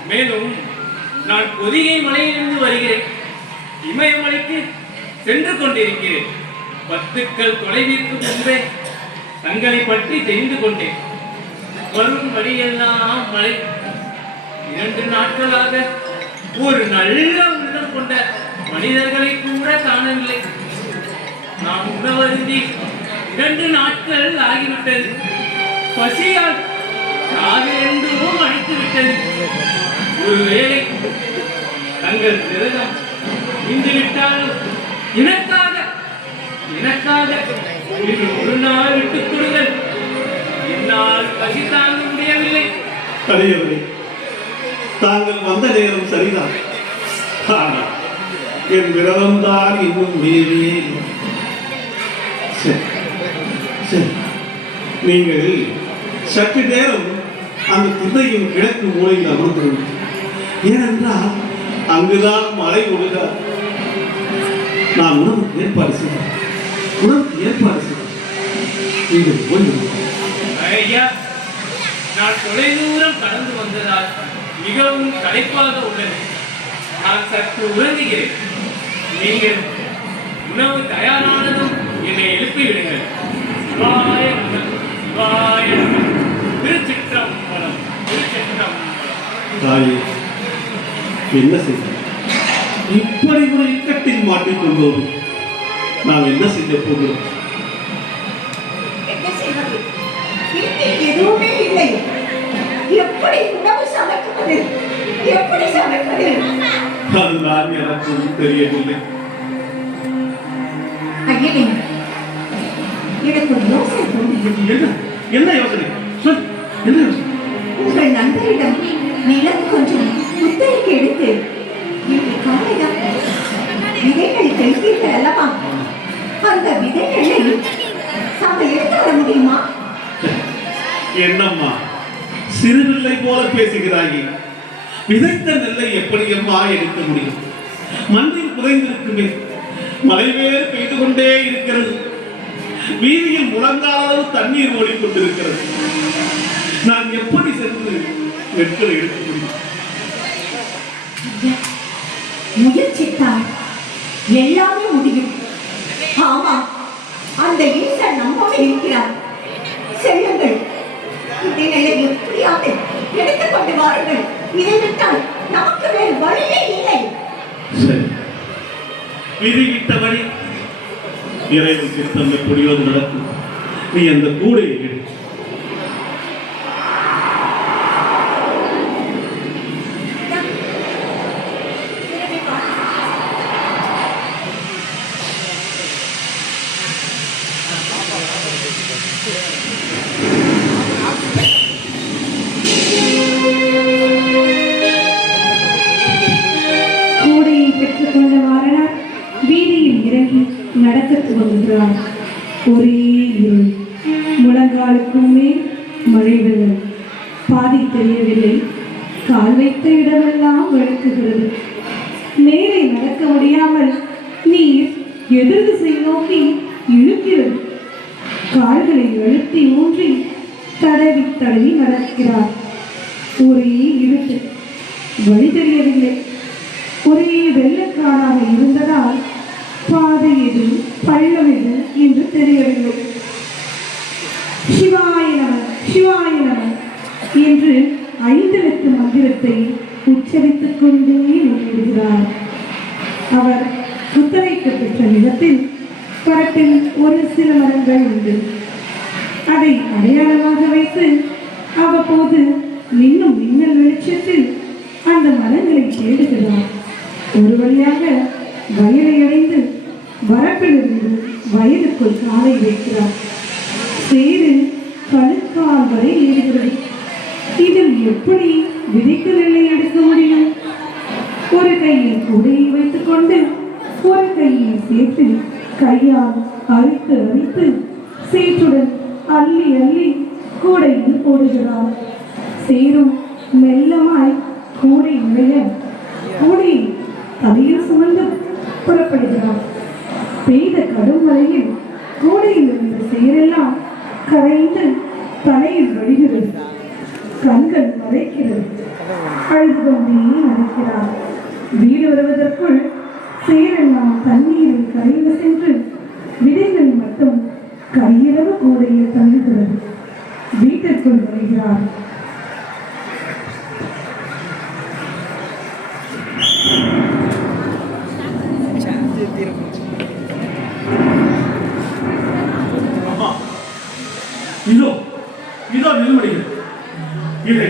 மேலும் நான் பொதிகை மலையிலிருந்து வருகிறேன். இமயமலைக்கு சென்று கொண்டிருக்கிறேன். 10 கல் தொலைவிற்கு முன்பே தங்களை பற்றி தெரிந்து கொண்டேன். வரும் வழியெல்லாம் மழை. 2 நாட்களாக ஒரு நல்ல உள்ளம் கொண்ட மனிதர்களை கூட காணவில்லை. நாம் உணவருந்தி 2 நாட்கள் ஆகிவிட்டது. பசியால் யாரெண்டும் அழைத்து விட்டது. ஒருவேளை தங்கள் விரதம் இன்று விட்டாலும் எனக்காக இன்று ஒரு நாள் விட்டுக் கொடுங்கள். என்னால் பசி தாங்க முடியவில்லை. அரியவரே, தாங்கள் வந்த நேரம் சரிதான். ஆனால் என் விரதம் தான் இன்னும் மீறே. சரி சரி, நீங்கள் சற்று நேரம் அந்த திண்ணையின் கிழக்கு மூலையில் அமர்ந்திருங்கள். ஏனென்றால் அங்குதான் மழை ஒழுகார். நான் உணவுக்கு ஏற்பாடு செய்தேன். நீங்கள் ஓய்வு. ஐயா, நான் தொலைதூரம் கடந்து வந்ததால் மிகவும் களைப்பாக உள்ளது. நான் சற்று உறங்குகிறேன். நீங்கள் உணவு தயாரானதும் என்னை எழுப்பி விடுங்கள். சிவாய நமः, சிவாய நமः. திருச்சிற்றம்பலம், திருச்சிற்றம்பலம். தாயே, என்ன செய்ய? இப்படி ஒரு இக்கட்டில் மாட்டிக்கொண்டோம். நாம் என்ன செய்ய போகிறோம்? என்ன செய்வது? வீட்டில் எதுவுமே இல்லை. எப்படி உணவு சமைப்பது? எப்படி சமைப்பது? அதுதான் எனக்கும் தெரியவில்லை. ஐயனே, எனக்கு ஒரு யோசனை தோன்றியது. என்ன யோசனை? சொல், என்ன யோசனை? உங்கள் நண்பரிடம் நிலம் கொஞ்சம் குத்தகைக்கு எடுத்து இன்று காலைதான் விதைகள் தெளித்தீர்கள் அல்லவா? அந்த விதைகளை தாங்கள் எடுத்து வர முடியுமா? என்னம்மா சிறுபிள்ளை போல பேசுகிறாயே? விதைத்த நெல்லை எப்படி அம்மா எடுக்க முடியும்? மண்ணில் புதைந்திருக்குமே. மழை வேறு பெய்து கொண்டே இருக்கிறது. வீதியில் முழங்கால தண்ணீர் ஓடிக்கொண்டிருக்கிறது. நான் எப்படி சென்று நெற்களை எடுக்க முடியும்? முயற்சித்தால் எல்லாமே முடியும். ஆமா, அந்த ஈசன் நம்மோடு இருக்கிறார். செல்லுங்கள், இதனை எப்படியாவது எடுத்துக் கொண்டு வாருங்கள். இதை விட்டால் நமக்கு வேறு வழியே இல்லை. சரி, விதிவிட்ட வழி. இறைவன் சித்தம் எப்படியோ நடக்கும். நீ அந்த கூடையை எடு. கூடையை பெற்றுக்கொண்ட வாரணர் வீதியில் இறங்கி நடக்கத் துவங்குகிறார். ஒரே இருள். முழங்காலுக்கும் மேல் மழை வெள்ளம். பாதி தெரியவில்லை. கால் வைத்த இடமெல்லாம் வழுக்குகிறது. நேரே நடக்க முடியாமல் நீர் எதிர் திசை நோக்கி இழுக்கிறது. கால்களை அழுத்தி ஊன்றி தடவி தடவி நடக்கிறார். ஒரே இருட்டு. வழி தெரியவில்லை. ஒரே வெள்ளக்காடாக இருந்ததால் பாதை எது பள்ளம் எது என்று தெரியவில்லை. சிவாய நம, சிவாய நம என்று 5 எழுத்து மந்திரத்தை உச்சரித்துக் கொண்டே முன்னேறுகிறார். அவர் குத்தகைக்கு பெற்ற நிலத்தில் பரப்பில் ஒரு சில மரங்கள் உண்டு. அதை அடையாளமாக வைத்து அவ்வப்போது மின்னும் மின்னல் வெளிச்சத்தில் அந்த மரங்களை தேடுகிறார். ஒரு வழியாக வயலை அடைந்து வரப்பிலிருந்து வயலுக்குள் காலை வைக்கிறார். சேரு கழுக்கால் வரை ஏறுகிறது. இதில் எப்படி விதைக்கு நெல்லை எடுக்க முடியும்? ஒரு கையில் கூடையை வைத்துக் கொண்டு ஒரு கையை சேர்த்து கையால் அரித்து அரித்து சேற்றுடன் அள்ளி அள்ளி கூடையில் போடுகிறார். சேரும் மெல்லமாய் கூடை நுழைய கூடை தலையில் சுமந்து புறப்படுகிறார். பெய்த கடும் மழையில் கூடையில் இருந்த சேரெல்லாம் கரைந்து தலையில் வழிகிறது. கண்கள் மறைக்கிறது. அழுது கொண்டே நடக்கிறார். வீடு வருவதற்குள் சேரெல்லாம் தண்ணீரில் கரைந்து சென்று விதைகள் மட்டும் கையிலவு கூடையில் தங்குகிறது. வீட்டிற்குள் வருகிறார். இதோ இதோ நெல்மணிகள். இதை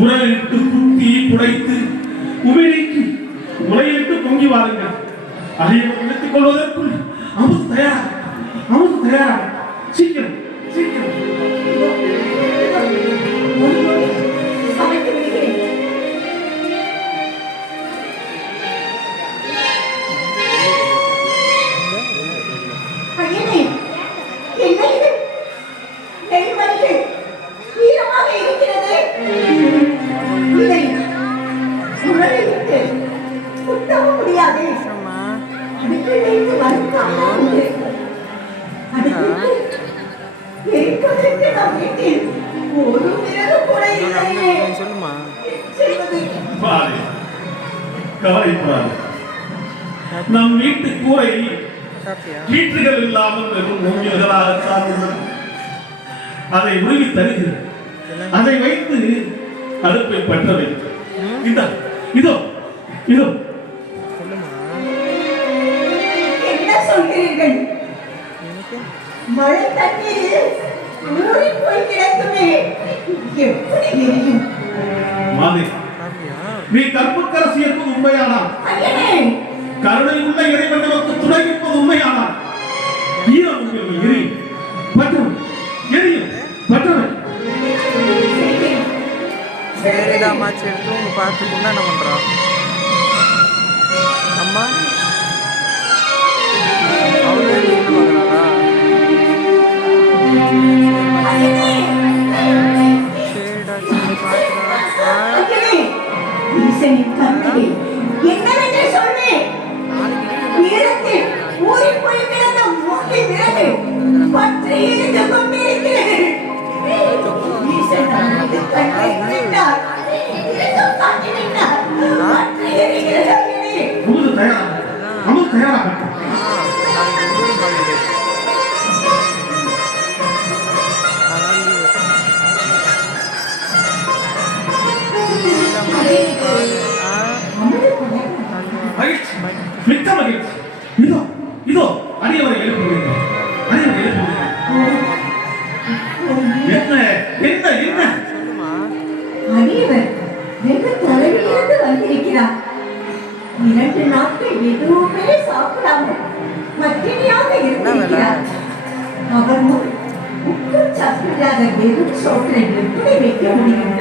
உரலிட்டு குத்தி புடைத்து உமிழ்ச்சி உரையிட்டு பொங்கி வாருங்கள். அதை எடுத்துக் கொள்வதற்குள் அமுது தயார். சீக்கிரம் சீக்கிரம். சமைத்து விடுகிறேன். பிழைத்து வரும் காலம் உண்டு. அடுத்து இருப்பதற்கு நம் வீட்டில் ஒரு விறகு கூட இல்லையே. செய்வது பாரு, கவலைப்படாது. நம் வீட்டு கூரை கீற்றுகள் இல்லாமல் வெறும் மூங்கில்களாகத்தான் உள்ளது. அதை உருவி தருகிறது. அதை வைத்து அடுப்பை பற்ற வைத்து இதோ இதோ என்ன சொல்கிறீர்கள்? மழை தண்ணீரில் ஊறி போய் கிடக்குமே, எப்படி எரியும்? மாதே, நீ கற்புக்கரசி என்பது உண்மையானால், ஐயனே, கருணை உள்ள இறைவன் நமக்கு துணை இருப்பது உண்மையானால், ஈரம் உங்களுக்கு எரியும், பற்றும் எரியும், பற்றவை. சரிடாமா, சரி தூங்க பார்த்து என்ன பண்றோம் அம்மா? அவளே என்ன பார்க்கறாளா? சரிடா, சரி பார்த்துடா. ஐயனே, ஈசனின் கருணை என்னவென்று சொல்லு. ஈரத்தில் ஊறி போய் கிடந்த மூங்கில் விறகு பற்றி எரிந்து கொண்டிருக்கிறது. ஈசன் நமது கண்ணை விட்டார், இரக்கம் காட்டிவிட்டார், பற்றி எரிகிறது ஐயனே. அமுது தயாராக அமுது தயாராக மகிழ்ச்சி, மிக்க மகிழ்ச்சி. இதோ இதோ அடியவரை எழுப்புகிறேன், அடியவரை எழுப்புகிறேன். என்ன என்ன என்ன அடியவர் வெகு தொலைவிலிருந்து வந்திருக்கிறார். 2 நாட்கள் எதுவுமே சாப்பிடாமல் பட்டினியாக இருந்திருக்கிறார். அவர் முன் உப்பு சாப்பிடாத வெறும் சோற்றை எப்படி வைக்க முடியும்?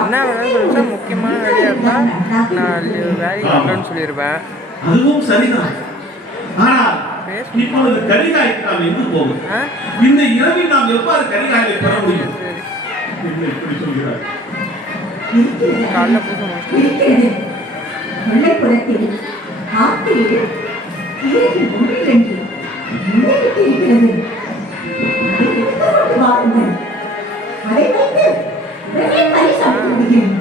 என்ன வேலைன்னு சொல்லிட்டு முக்கியமான வேலையா இருந்தா நான் வேலைக்கு வரேன்னு சொல்லிடுவேன். அதுவும் சரிதான். ஆனால் இப்பொழுது கரிகாய்க்கு நாம் எங்கு போகும்? இந்த இரவில் நாம் எவ்வாறு கரிகாயை பெற முடியும்? என்ன இப்படி சொல்கிறார்? காலைல பூசணும். இருக்கிறது. கொல்லைப்புறத்தில் ஆற்றில் கீழே 1 2 இருக்கிறது. வாருங்கள், அதை வைத்து வெளியே கறி சாப்பிட முடியும்.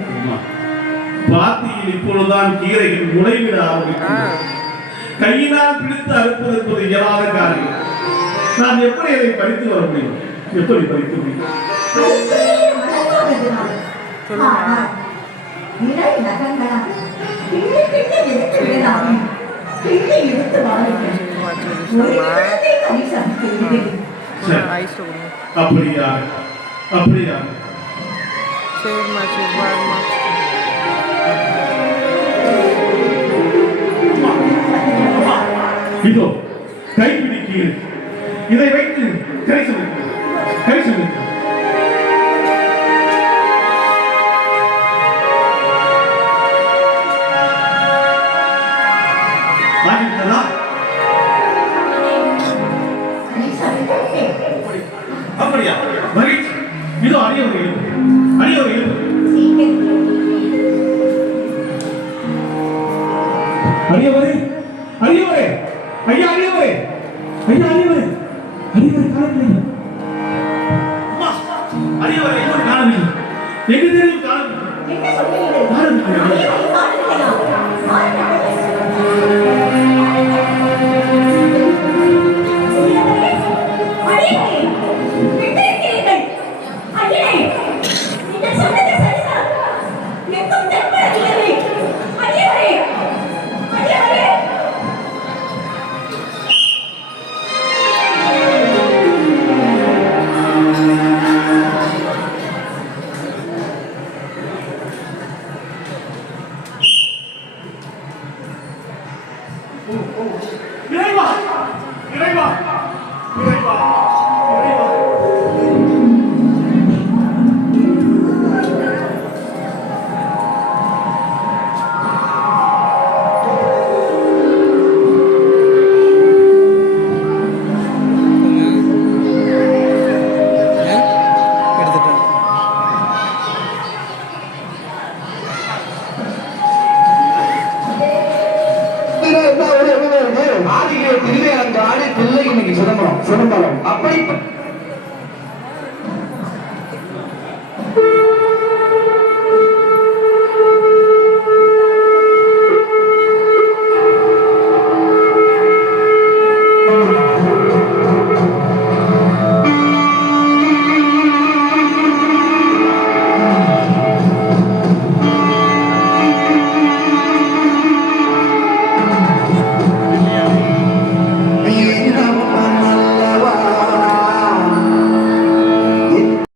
பாத்தியில் இப்பொழுதுதான் கீரைகள் முளைவிட ஆரம்பிக்கும். கையினால் பிடித்து அறுப்பது என்பது இயலாத காரியம். நான் எப்படி அதை படித்து வர முடியும்? எப்படி படித்து முடியும்? அப்படியா அப்படியா? சரிம்மா, சரி பாருமா. இதோ கைப்பிடிக்கிறேன். இதை வைத்து கை சமைக்கிறேன், கை சமைக்கிறேன். ஆகிவிட்டதா? அப்படியா? மகிழ்ச்சி. இதோ அடியவரை எழுப்பு, அடியவரை எழுப்பு. அடியவரே, அடியவரே, ஐயா அடியவரே, ஐயா அடியவரே, அடியவரை காணவில்லை. அடியவரை எங்கே காணவில்லை? எங்கு தெரியும் காணவில்லை? இறைவா, இறைவா, இறைவா, இறைவா. என்ன திருவே அந்த ஆடு தில்லை இன்னைக்கு சிதம்பரம் அப்படி